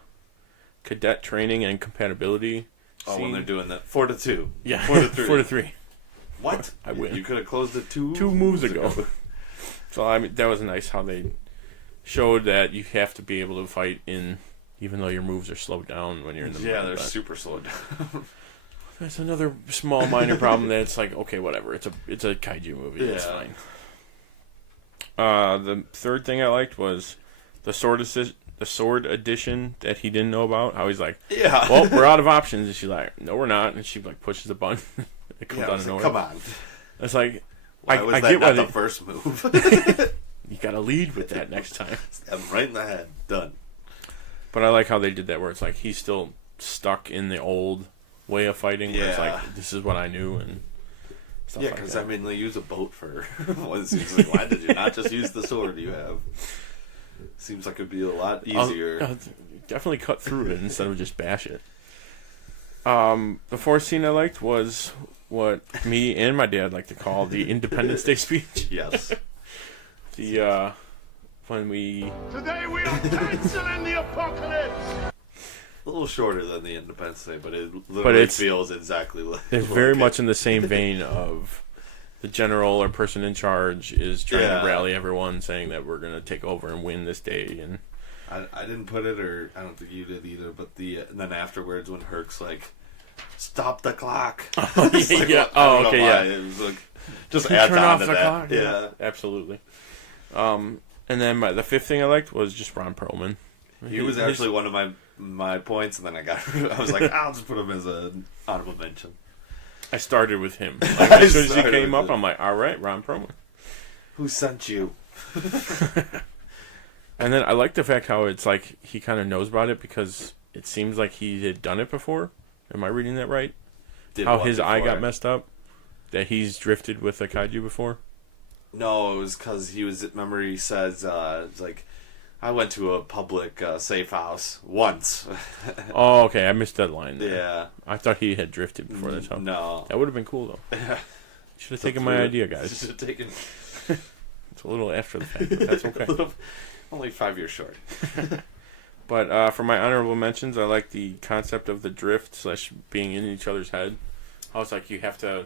cadet training and compatibility. Oh, when they're doing that 4-2. Yeah, 4-3. What? I win. You could have closed it two moves ago. So I mean, that was nice how they showed that you have to be able to fight even though your moves are slowed down when you're in the middle. Yeah, they're super slowed down. That's another small minor problem that it's like, okay, whatever. It's a kaiju movie. It's fine. The third thing I liked was the sword edition that he didn't know about. How he's like, well, we're out of options. And she's like, no, we're not. And she like pushes the button. It comes out of nowhere. Come on. It's like, I get not the first move. You gotta lead with that next time. Stab him right in the head. Done. But I like how they did that, where it's like he's still stuck in the old way of fighting. Where it's like, this is what I knew and stuff like that. Because I mean, they use a boat for. Like, why did you not just use the sword you have? Seems like it'd be a lot easier. Definitely cut through it instead of just bash it. The fourth scene I liked was what me and my dad like to call the Independence Day speech. Yes. When we... Today we are canceling the apocalypse! A little shorter than the Independence Day, but it literally feels exactly like... It's very much in the same vein of the general or person in charge is trying to rally everyone, saying that we're going to take over and win this day. And I didn't put it, or I don't think you did either, but and then afterwards when Herc's like, stop the clock. Oh, yeah. It was like, just add on to that. Clock? Yeah. Absolutely. And then the fifth thing I liked was just Ron Perlman. He was actually one of my points, and then I was like, I'll just put him as an honorable mention. I started with him. Like, as soon as he came up, I'm like, all right, Ron Perlman. Who sent you? And then I like the fact how it's like he kind of knows about it because it seems like he had done it before. Am I reading that right? How his eye got messed up? That he's drifted with a kaiju before? No, it was because remember he says, it's like, I went to a public safe house once. Oh, okay. I missed that line there. Yeah. I thought he had drifted before. That's how. No. That would have been cool, though. Should have taken my idea, guys. Should have taken... It's a little after the fact, but that's okay. Only 5 years short. But for my honorable mentions, I like the concept of the drift / being in each other's head. I was like, you have to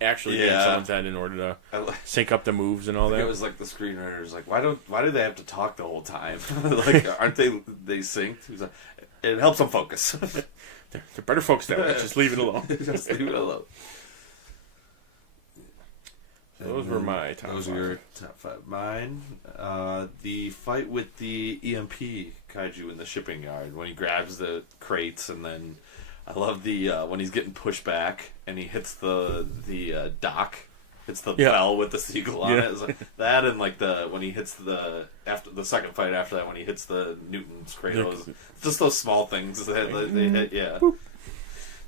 actually be in someone's head in order to sync up the moves and all that. It was like the screenwriters like, why do they have to talk the whole time? Like, aren't they synced? He's like, it helps them focus. They're better focused that way. Just leave it alone. Just leave it alone. Those were my top 5. Those were your top 5. Mine, the fight with the EMP kaiju in the shipping yard when he grabs the crates, and then I love the when he's getting pushed back and he hits the dock, hits the bell with the seagull on it. It's like that, and like when he hits after the second fight after that when he hits the Newton's cradle, just those small things that they hit. Yeah. Boop.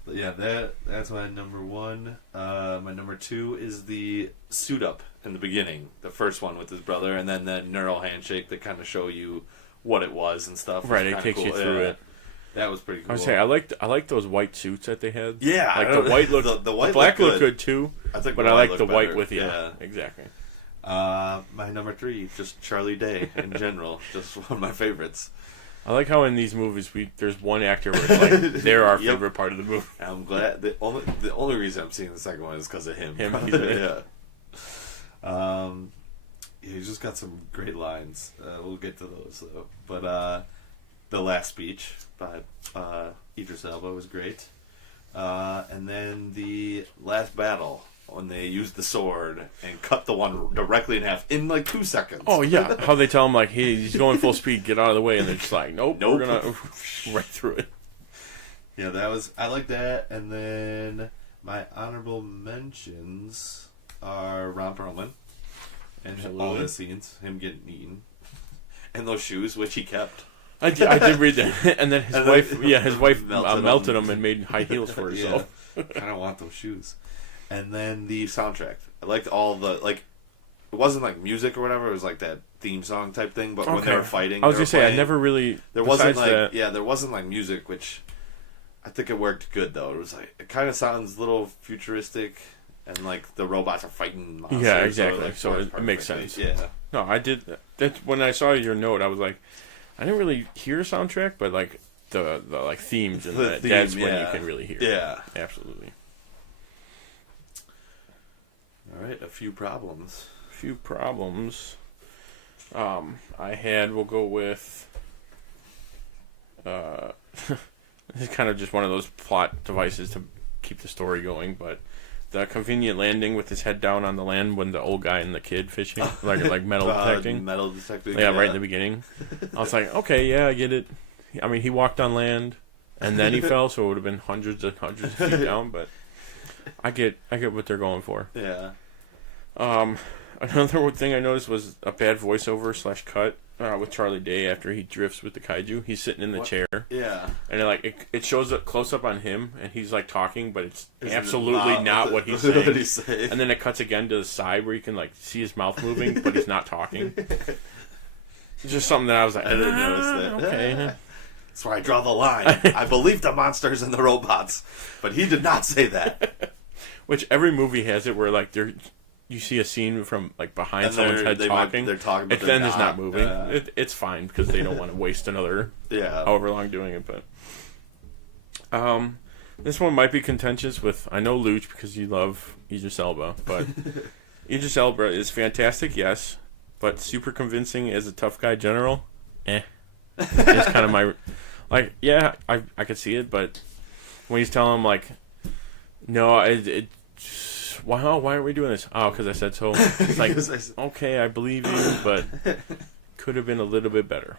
Yeah, that's my number 1. My number 2 is the suit up in the beginning, the first one with his brother, and then the neural handshake that kind of show you what it was and stuff. Right, it takes you through it. That was pretty cool. I would say I liked those white suits that they had. Yeah, like the white look. The black looked good too. But I like the white with exactly. My number 3, just Charlie Day in general, just one of my favorites. I like how in these movies there's one actor where it's like they're our favorite part of the movie. I'm glad the only reason I'm seeing the second one is because of him. He's just got some great lines. We'll get to those though. But the last speech by Idris Elba was great, and then the last battle when they used the sword and cut the one directly in half in like 2 seconds. Oh yeah, how they tell him like, hey, he's going full speed, get out of the way, and they're just like, nope. We're gonna right through it. Yeah, I like that. And then my honorable mentions are Ron Perlman and all his scenes, him getting eaten, and those shoes which he kept. I did read that, and then his wife melted them and made high heels for herself. Yeah. I kind of want those shoes. And then the soundtrack. I liked all the it wasn't like music or whatever. It was like that theme song type thing. But when they were fighting, I was gonna say I never really. There wasn't there wasn't like music, which I think it worked good though. It was like it kind of sounds a little futuristic, and like the robots are fighting monsters. Yeah, exactly. So it makes sense. Yeah. No, I did. That when I saw your note, I was like, I didn't really hear a soundtrack, but like the like themes and that's when you can really hear. Yeah, absolutely. All right, a few problems. I had. We'll go with. It's kind of just one of those plot devices to keep the story going, but the convenient landing with his head down on the land when the old guy and the kid fishing, like metal detecting. Metal detecting. Yeah, right in the beginning. I was like, okay, yeah, I get it. I mean, he walked on land, and then he fell, so it would have been hundreds of feet down. But I get what they're going for. Yeah. Another thing I noticed was a bad voiceover / cut with Charlie Day after he drifts with the kaiju. He's sitting in the chair. Yeah. And it shows a close up on him, and he's like talking, but it's absolutely not what he's saying. And then it cuts again to the side where you can like see his mouth moving, but he's not talking. It's just something that I was like, I didn't notice that. Okay. That's where I draw the line. I believe the monsters and the robots, but he did not say that. Which every movie has it where like you see a scene from like behind someone's head talking. They're talking, but then it's not moving. It's fine because they don't want to waste another however long doing it. But this one might be contentious with I know Luch because you love Idris Elba, but Idris Elba is fantastic, yes, but super convincing as a tough guy general. It's kind of my I could see it, but when he's telling him like, no, why are we doing this? Oh, because I said so. It's like, okay, I believe you, but could have been a little bit better.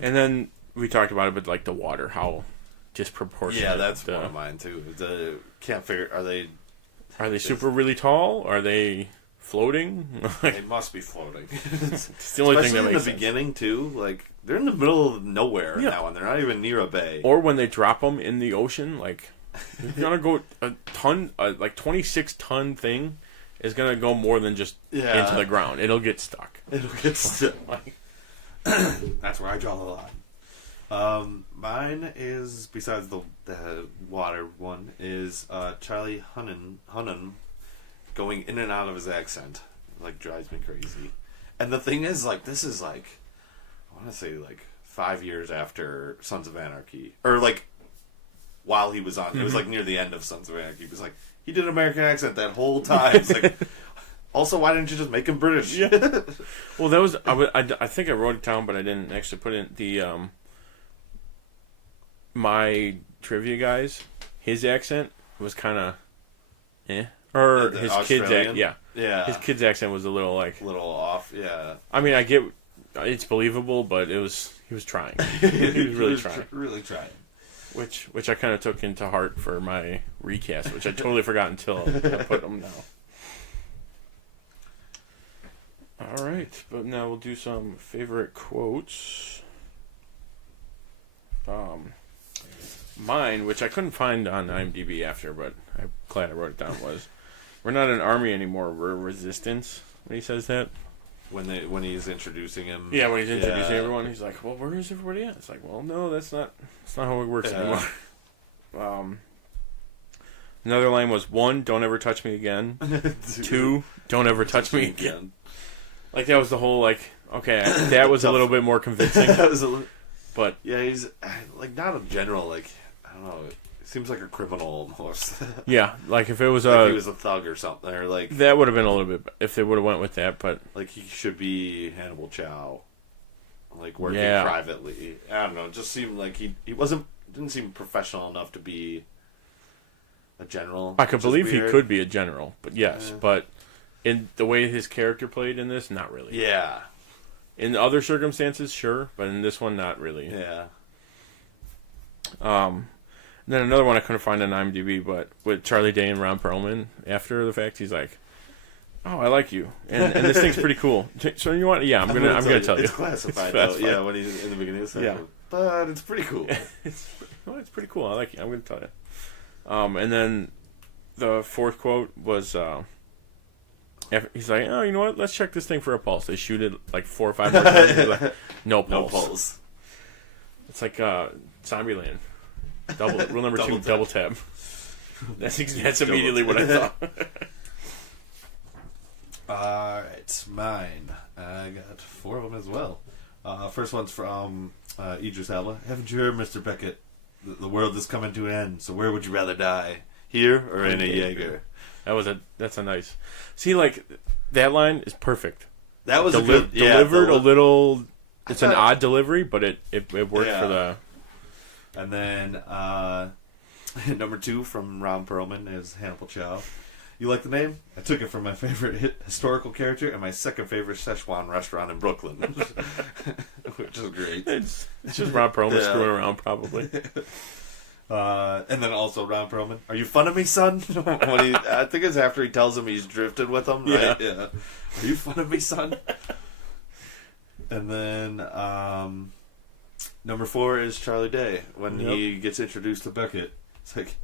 And then we talked about it, but like the water, how disproportionate. Yeah, that's one of mine too. Can't figure. Are they super really tall? Are they floating? They must be floating. It's the only thing that makes sense. In the beginning too, like they're in the middle of nowhere now, and they're not even near a bay. Or when they drop them in the ocean, like. You're gonna go a ton, like 26-ton thing is gonna go more than just into the ground. It'll get stuck. That's where I draw the line. Mine is besides the water one is Charlie Hunnam going in and out of his accent, like drives me crazy. And the thing is, like this is like I want to say like 5 years after Sons of Anarchy, or like. While he was on, it was like near the end of Sons of Anarchy. He was like, he did an American accent that whole time. It's like, also, why didn't you just make him British? Yeah. Well, that was I think I wrote it down, but I didn't actually put it in the my trivia guys. His accent was kind of, or his kid's accent. Yeah. His kid's accent was a little off. Yeah. I mean, I get it's believable, but he was trying. He was really trying. Really trying. Which I kind of took into heart for my recast, which I totally forgot until I put them now. All right, but now we'll do some favorite quotes. Mine, which I couldn't find on IMDb after, but I'm glad I wrote it down, was, "We're not an army anymore, we're a resistance." When he says that. When he's introducing him. Yeah, when he's introducing everyone, he's like, "Well, where is everybody at?" It's like, "Well, no, that's not how it works anymore." Another line was 1, "Don't ever touch me again." 2, "Don't ever touch me again." Like that was the whole okay, that was a little bit more convincing. But yeah, he's like not a general. Like I don't know. Seems like a criminal almost. Yeah, like if it was like he was a thug or something, or like that would have been a little bit if they would have went with that. But like he should be Hannibal Chow, like working privately. I don't know. It just seemed like he didn't seem professional enough to be a general. I could believe he could be a general, but yes, but in the way his character played in this, not really. Yeah. In other circumstances, sure, but in this one, not really. Yeah. Then another one I couldn't find on IMDb, but with Charlie Day and Ron Perlman, after the fact, he's like, "Oh, I like you," and this thing's pretty cool. So you want? Yeah, I'm gonna tell you. It's classified, though. Yeah, when he's in the beginning of the segment. But it's pretty cool. It's pretty cool. I like it. I'm gonna tell you. And then the fourth quote was, he's like, "Oh, you know what? Let's check this thing for a pulse." They shoot it like 4 or 5 more times. He's like, no pulse. No pulse. It's like Zombieland. Rule number 2: double tap. That's immediately what I thought. Alright, mine. I got 4 of them as well. First one's from Idris Elba. Haven't you heard, Mr. Beckett? The world is coming to an end, so where would you rather die? Here or in a Jaeger? That's a nice... See, like, that line is perfect. That was delivered a little... It's an odd delivery, but it worked for the... And then number 2 from Ron Perlman is Hannibal Chow. You like the name? I took it from my favorite historical character and my second favorite Szechuan restaurant in Brooklyn. Which is great. It's just Ron Perlman screwing around, probably. And then also Ron Perlman. Are you fun of me, son? I think it's after he tells him he's drifted with him, right? Yeah. Are you fun of me, son? And then number 4 is Charlie Day when he gets introduced to Beckett. It's like,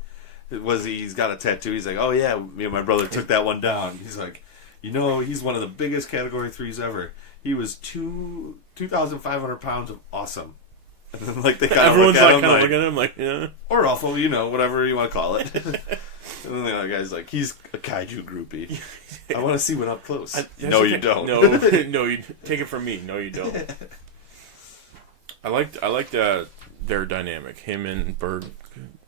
he's got a tattoo. He's like, "Oh yeah, me and my brother took that one down." He's like, he's one of the biggest Category 3s ever. He was 2,500 pounds of awesome. And then like they kind of look at him like, yeah, or awful, whatever you want to call it. And then the other guy's like, he's a kaiju groupie. I want to see one up close. No, you don't. No, you take it from me. No, you don't. I liked their dynamic. Him and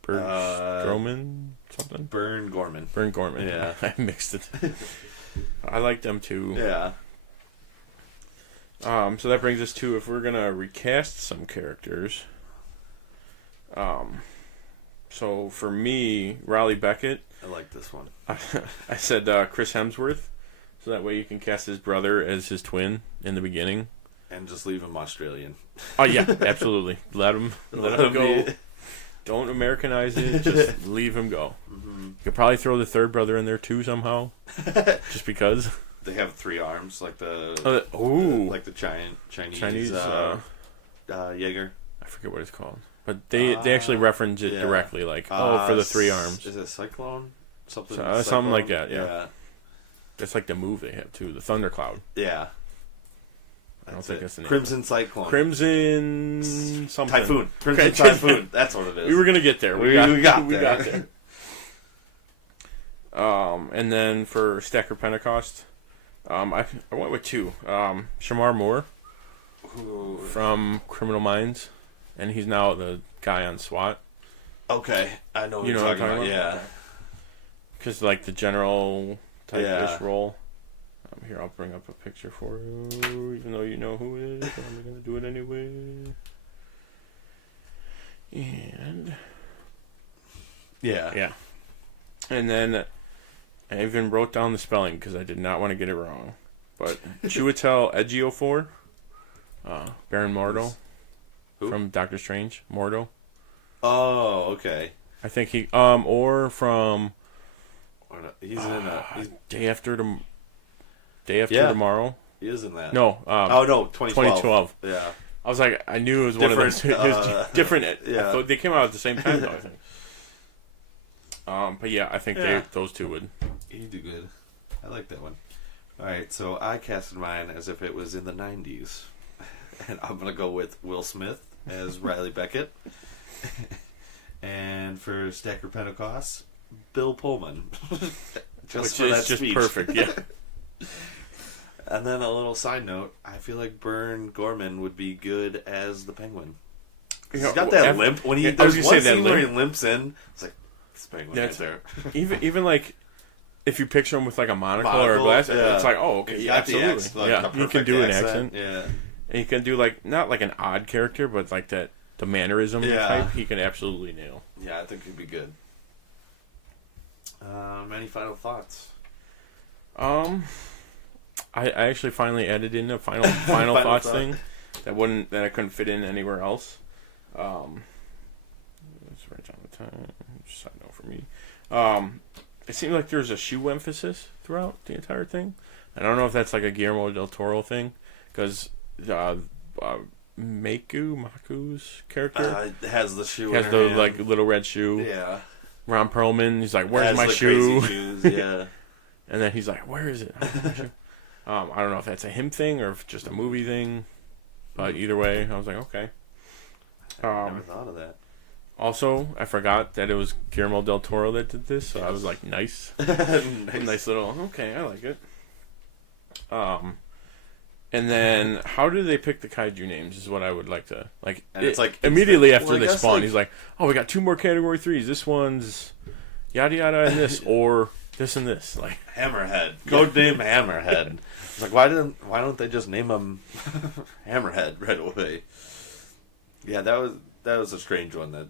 Gorman, something. Burn Gorman. Yeah, I mixed it. I like them too. Yeah. So that brings us to, if we're gonna recast some characters. So for me, Raleigh Beckett. I like this one. I said Chris Hemsworth, so that way you can cast his brother as his twin in the beginning. And just leave him Australian. Oh yeah, absolutely. Let him go. Don't Americanize it. Just leave him go. Mm-hmm. You could probably throw the third brother in there too somehow, just because. They have 3 arms, like the Chinese Jaeger. I forget what it's called, but they actually reference it directly, like for the 3 arms. Is it Cyclone? Something like that. Yeah. That's like the move they have too, the Thundercloud. Yeah. I don't think that's the name. Crimson Cyclone. Crimson something. Typhoon. Crimson Typhoon. That's what it is. We were gonna get there. We got there. And then for Stacker Pentecost, I went with 2. Shamar Moore from Criminal Minds, and he's now the guy on SWAT. Okay, I know what you're talking about. Yeah, because like the general type-ish role. Here, I'll bring up a picture for you, even though you know who it is. But I'm gonna do it anyway. And yeah. And then I even wrote down the spelling because I did not want to get it wrong. But Chiwetel Ejiofor, Baron Mordo from Doctor Strange. Mordo. Oh, okay. I think he or from he's in Day After Tomorrow. He is in that. No. 2012. Yeah. I was like, I knew it was one of those. It was different. Yeah. I thought they came out at the same time, though, I think. But yeah, I think those 2 would. He'd do good. I like that one. Alright, so I casted mine as if it was in the 90s. And I'm going to go with Will Smith as Riley Beckett. And for Stacker Pentecost, Bill Pullman. Which is just perfect, yeah. And then a little side note, I feel like Burn Gorman would be good as the Penguin. He's got that limp. When there's one scene where he limps in, it's like, this Penguin right there. even like, if you picture him with like a monocle or a glass, it's like, oh, okay, yeah, absolutely. He can do an accent. Yeah. And he can do like, not like an odd character, but like the mannerism type, he can absolutely nail. Yeah, I think he'd be good. Any final thoughts? I actually finally added in a final thoughts thing that I couldn't fit in anywhere else. Side note for me. It seemed like there's a shoe emphasis throughout the entire thing. I don't know if that's like a Guillermo del Toro thing, because Maku's character has the shoe. Has in the her hand. like little red shoe. Yeah. Ron Perlman, he's like, "Where's Has my the shoe?" crazy shoes, yeah. And then he's like, "Where is it?" I don't know if that's a him thing or if just a movie thing, but either way, I was like, okay. I never thought of that. Also, I forgot that it was Guillermo del Toro that did this, so I was like, nice. Nice little, okay, I like it. And then, how do they pick the kaiju names is what I would like to, like, and it's like immediately after well, they spawn, like, he's like, oh, we got 2 more category 3s. This one's yada yada and this, or this and this. Like Hammerhead. Codename Hammerhead. It's like, why don't they just name him Hammerhead right away? Yeah, that was a strange one. That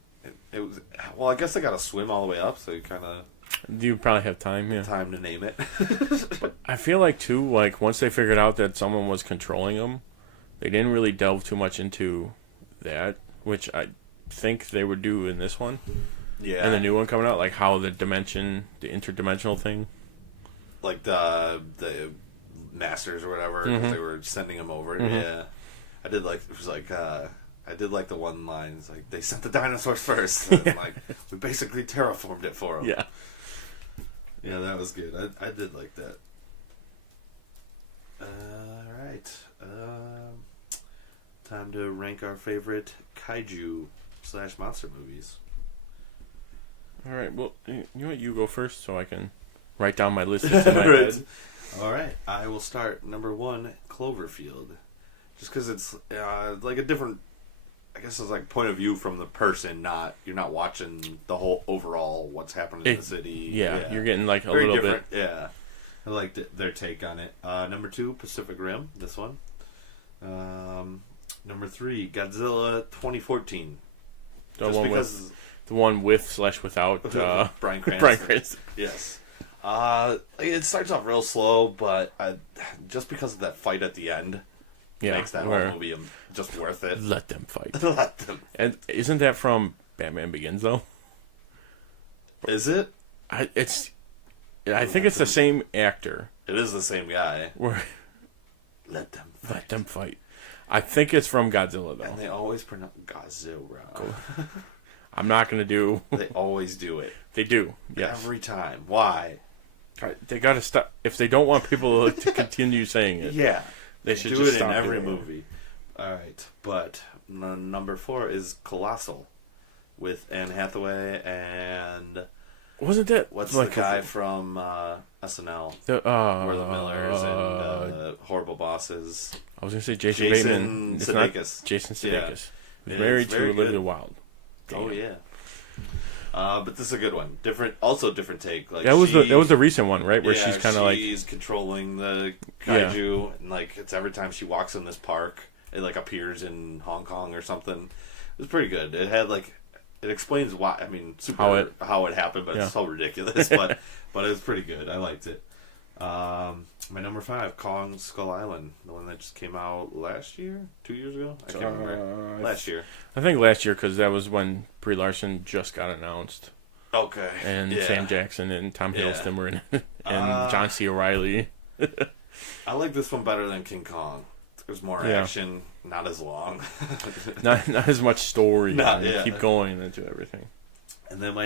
it was. Well, I guess they got to swim all the way up, so you kind of. You probably have time, yeah. Time to name it. But I feel like too, like once they figured out that someone was controlling them, they didn't really delve too much into that, which I think they would do in this one. Yeah. And the new one coming out, like how the interdimensional thing. Like the masters or whatever, because they were sending them over. Mm-hmm. Yeah. I did like, it was like, I did like the one line, it's like, they sent the dinosaurs first. And like, we basically terraformed it for them. Yeah. Yeah, that was good. I did like that. Alright. Time to rank our favorite kaiju / monster movies. Alright, well, you know what? You go first so I can write down my list in my head. Alright, I will start. Number 1, Cloverfield. Just because it's like a different, I guess it's like point of view from the person, you're not watching the whole overall what's happening in the city. Yeah, you're getting like a very little different, bit. Yeah, I liked their take on it. Number 2, Pacific Rim. This one. Number 3, Godzilla 2014. The one with / without Bryan Cranston. Bryan Cranston. Yes. It starts off real slow, but just because of that fight at the end. Makes that whole movie just worth it. Let them fight. Let them. And isn't that from Batman Begins though? Is it? I think it's the same actor. It is the same guy. Let them fight. I think it's from Godzilla though. And they always pronounce Godzilla. I'm not gonna do. They always do it. They do. Yes. Every time. Why? They gotta stop. If they don't want people to continue saying it. Yeah. They should do just it stop in every doing it. movie. All right, but number 4 is Colossal, with Anne Hathaway and wasn't that what's like the guy from SNL? We're the Millers and Horrible Bosses. I was gonna say Jason Bateman. It's not Jason Sudeikis. Yeah. Who's married to Olivia Wilde. Damn. Oh yeah. But this is a good one. Different take. Like that was the recent one, right? Where she's kind of like she's controlling the kaiju, and like it's every time she walks in this park, it like appears in Hong Kong or something. It was pretty good. It had like it explains why. I mean, how it happened, but it's so ridiculous. but it was pretty good. I liked it. My number 5, Kong Skull Island, the one that just came out last year, 2 years ago. I can't remember. Last year. I think last year because that was when Brie Larson just got announced. Okay. And Sam Jackson and Tom Hiddleston were in it, and John C. Reilly. I like this one better than King Kong. There's more action, not as long. not as much story. Keep going into everything. And then my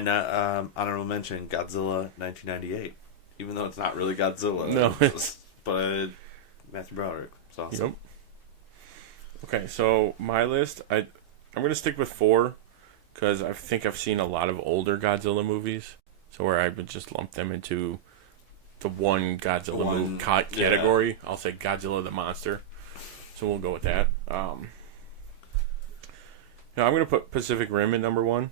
honorable mention, Godzilla 1998. Even though it's not really Godzilla. No. But Matthew Broderick. It's awesome. Yep. Okay, so my list, I'm going to stick with 4 because I think I've seen a lot of older Godzilla movies. So where I would just lump them into the one Godzilla movie category. Yeah. I'll say Godzilla the Monster. So we'll go with that. Now I'm going to put Pacific Rim at number 1.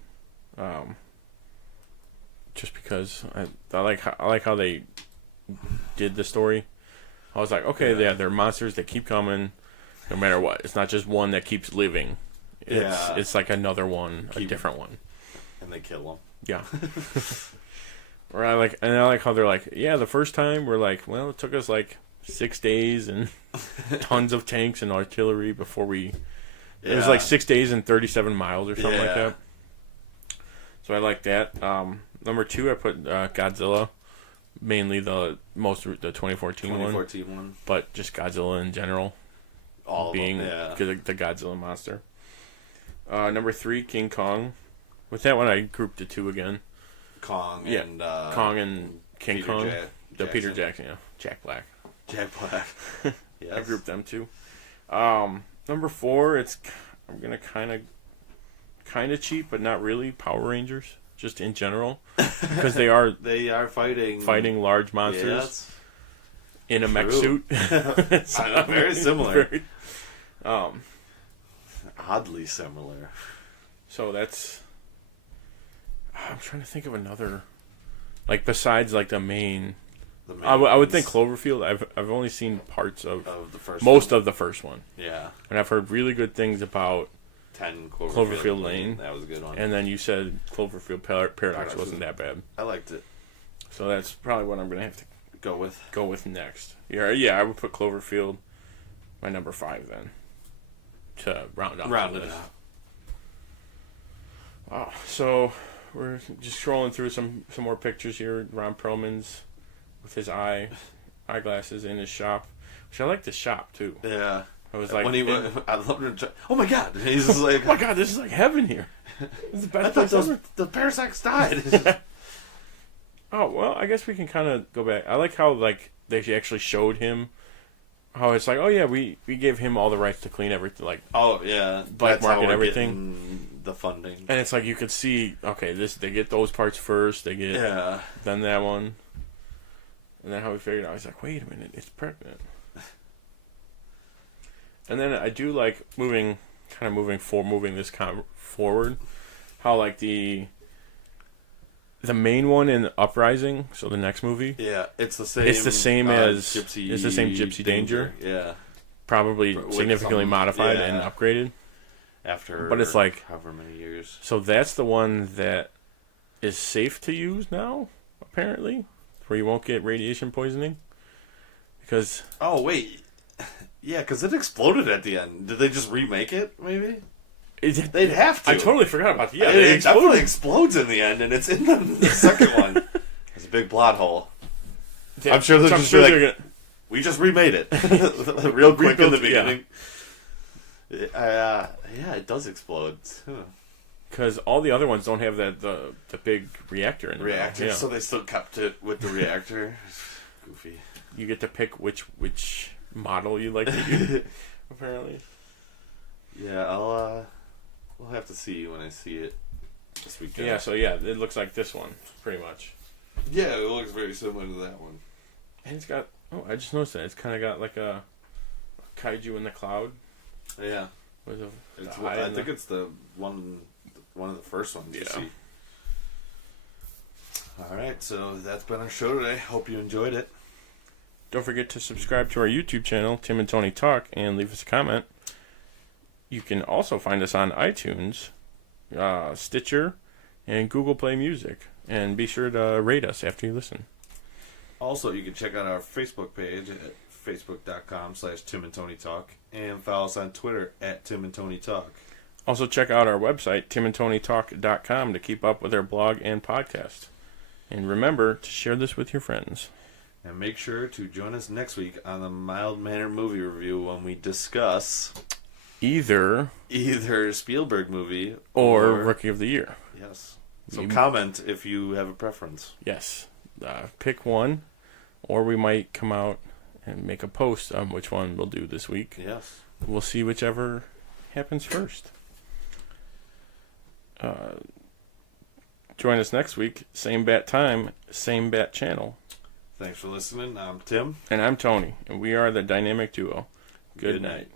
Just because I like how they did the story. I was like, okay, they're monsters that keep coming, no matter what. It's not just one that keeps living. It's like another one, a different one. And they kill them. Yeah. Or I like how they're like, yeah, the first time we're like, well, it took us like 6 days and tons of tanks and artillery before we. It was like 6 days and 37 miles or something like that. So I like that. Number 2, I put Godzilla. Mainly the 2014 one. But just Godzilla in general. All being of them, yeah. the Godzilla monster. Number 3, King Kong. With that one, I grouped the 2 again. Kong yeah. and Kong and King Peter Kong. Jackson. Peter Jackson, yeah. Jack Black. Jack Black. Yes. I grouped them 2. Number 4, I'm gonna kind of cheap, but not really. Power Rangers, just in general, because they are fighting large monsters in a mech suit. So, very similar. Oddly similar. So that's. I'm trying to think of another, like besides like the main. I would think Cloverfield. I've only seen parts of the first most of the first one. Yeah, and I've heard really good things about 10 Cloverfield Lane. That was a good one. And then you said Cloverfield Paradox wasn't that bad. I liked it. So that's probably what I'm gonna have to go with next. Yeah, I would put Cloverfield my number 5 then to round out the list. Wow. So we're just scrolling through some more pictures here. Ron Perlman's with his eyeglasses in his shop, which I like the shop too. Yeah. I was like, when he went, I loved him. Oh my god! He's just like, oh my god, this is like heaven here. This is the best place ever. The parasites died. Oh well, I guess we can kind of go back. I like how like they actually showed him how it's like, oh yeah, we gave him all the rights to clean everything, like oh yeah, black market everything, the funding, and it's like you could see, okay, they get those parts first, they get then that one, and then how we figured out, I was like, wait a minute, it's pregnant. And then I do like moving this forward, how like the main one in Uprising, so the next movie. Yeah, it's the same. It's the same as Gypsy. It's the same Gypsy Danger. Yeah, probably significantly modified and upgraded. After, but it's like however many years. So that's the one that is safe to use now, apparently, where you won't get radiation poisoning. Because yeah, because it exploded at the end. Did they just remake it? Maybe. They'd have to. I totally forgot about that. Yeah, it definitely explodes in the end, and it's in the second one. It's a big plot hole. Yeah, I'm sure they're just like, we just remade it real quick in the beginning. Yeah, it does explode. Because all the other ones don't have the big reactor in the reactor, middle. So they still kept it with the reactor. Goofy. You get to pick which model you like to use, apparently. Yeah, we'll have to see when I see it this weekend. Yeah, so yeah, it looks like this one, pretty much. Yeah, it looks very similar to that one. And it's got, I just noticed that. It's kind of got like a Kaiju in the cloud. Yeah. I think it's the one of the first ones you see. Alright, so that's been our show today. Hope you enjoyed it. Don't forget to subscribe to our YouTube channel, Tim and Tony Talk, and leave us a comment. You can also find us on iTunes, Stitcher, and Google Play Music. And be sure to rate us after you listen. Also, you can check out our Facebook page at facebook.com/TimandTonyTalk and follow us on Twitter at TimandTonyTalk. Also, check out our website, timandtonytalk.com, to keep up with our blog and podcast. And remember to share this with your friends. And make sure to join us next week on the Mild Mannered Movie Review when we discuss either Spielberg movie or Rookie of the Year. Yes. So comment if you have a preference. Yes. Pick one, or we might come out and make a post on which one we'll do this week. Yes. We'll see whichever happens first. Join us next week. Same bat time, same bat channel. Thanks for listening. I'm Tim. And I'm Tony. And we are the Dynamic Duo. Good night.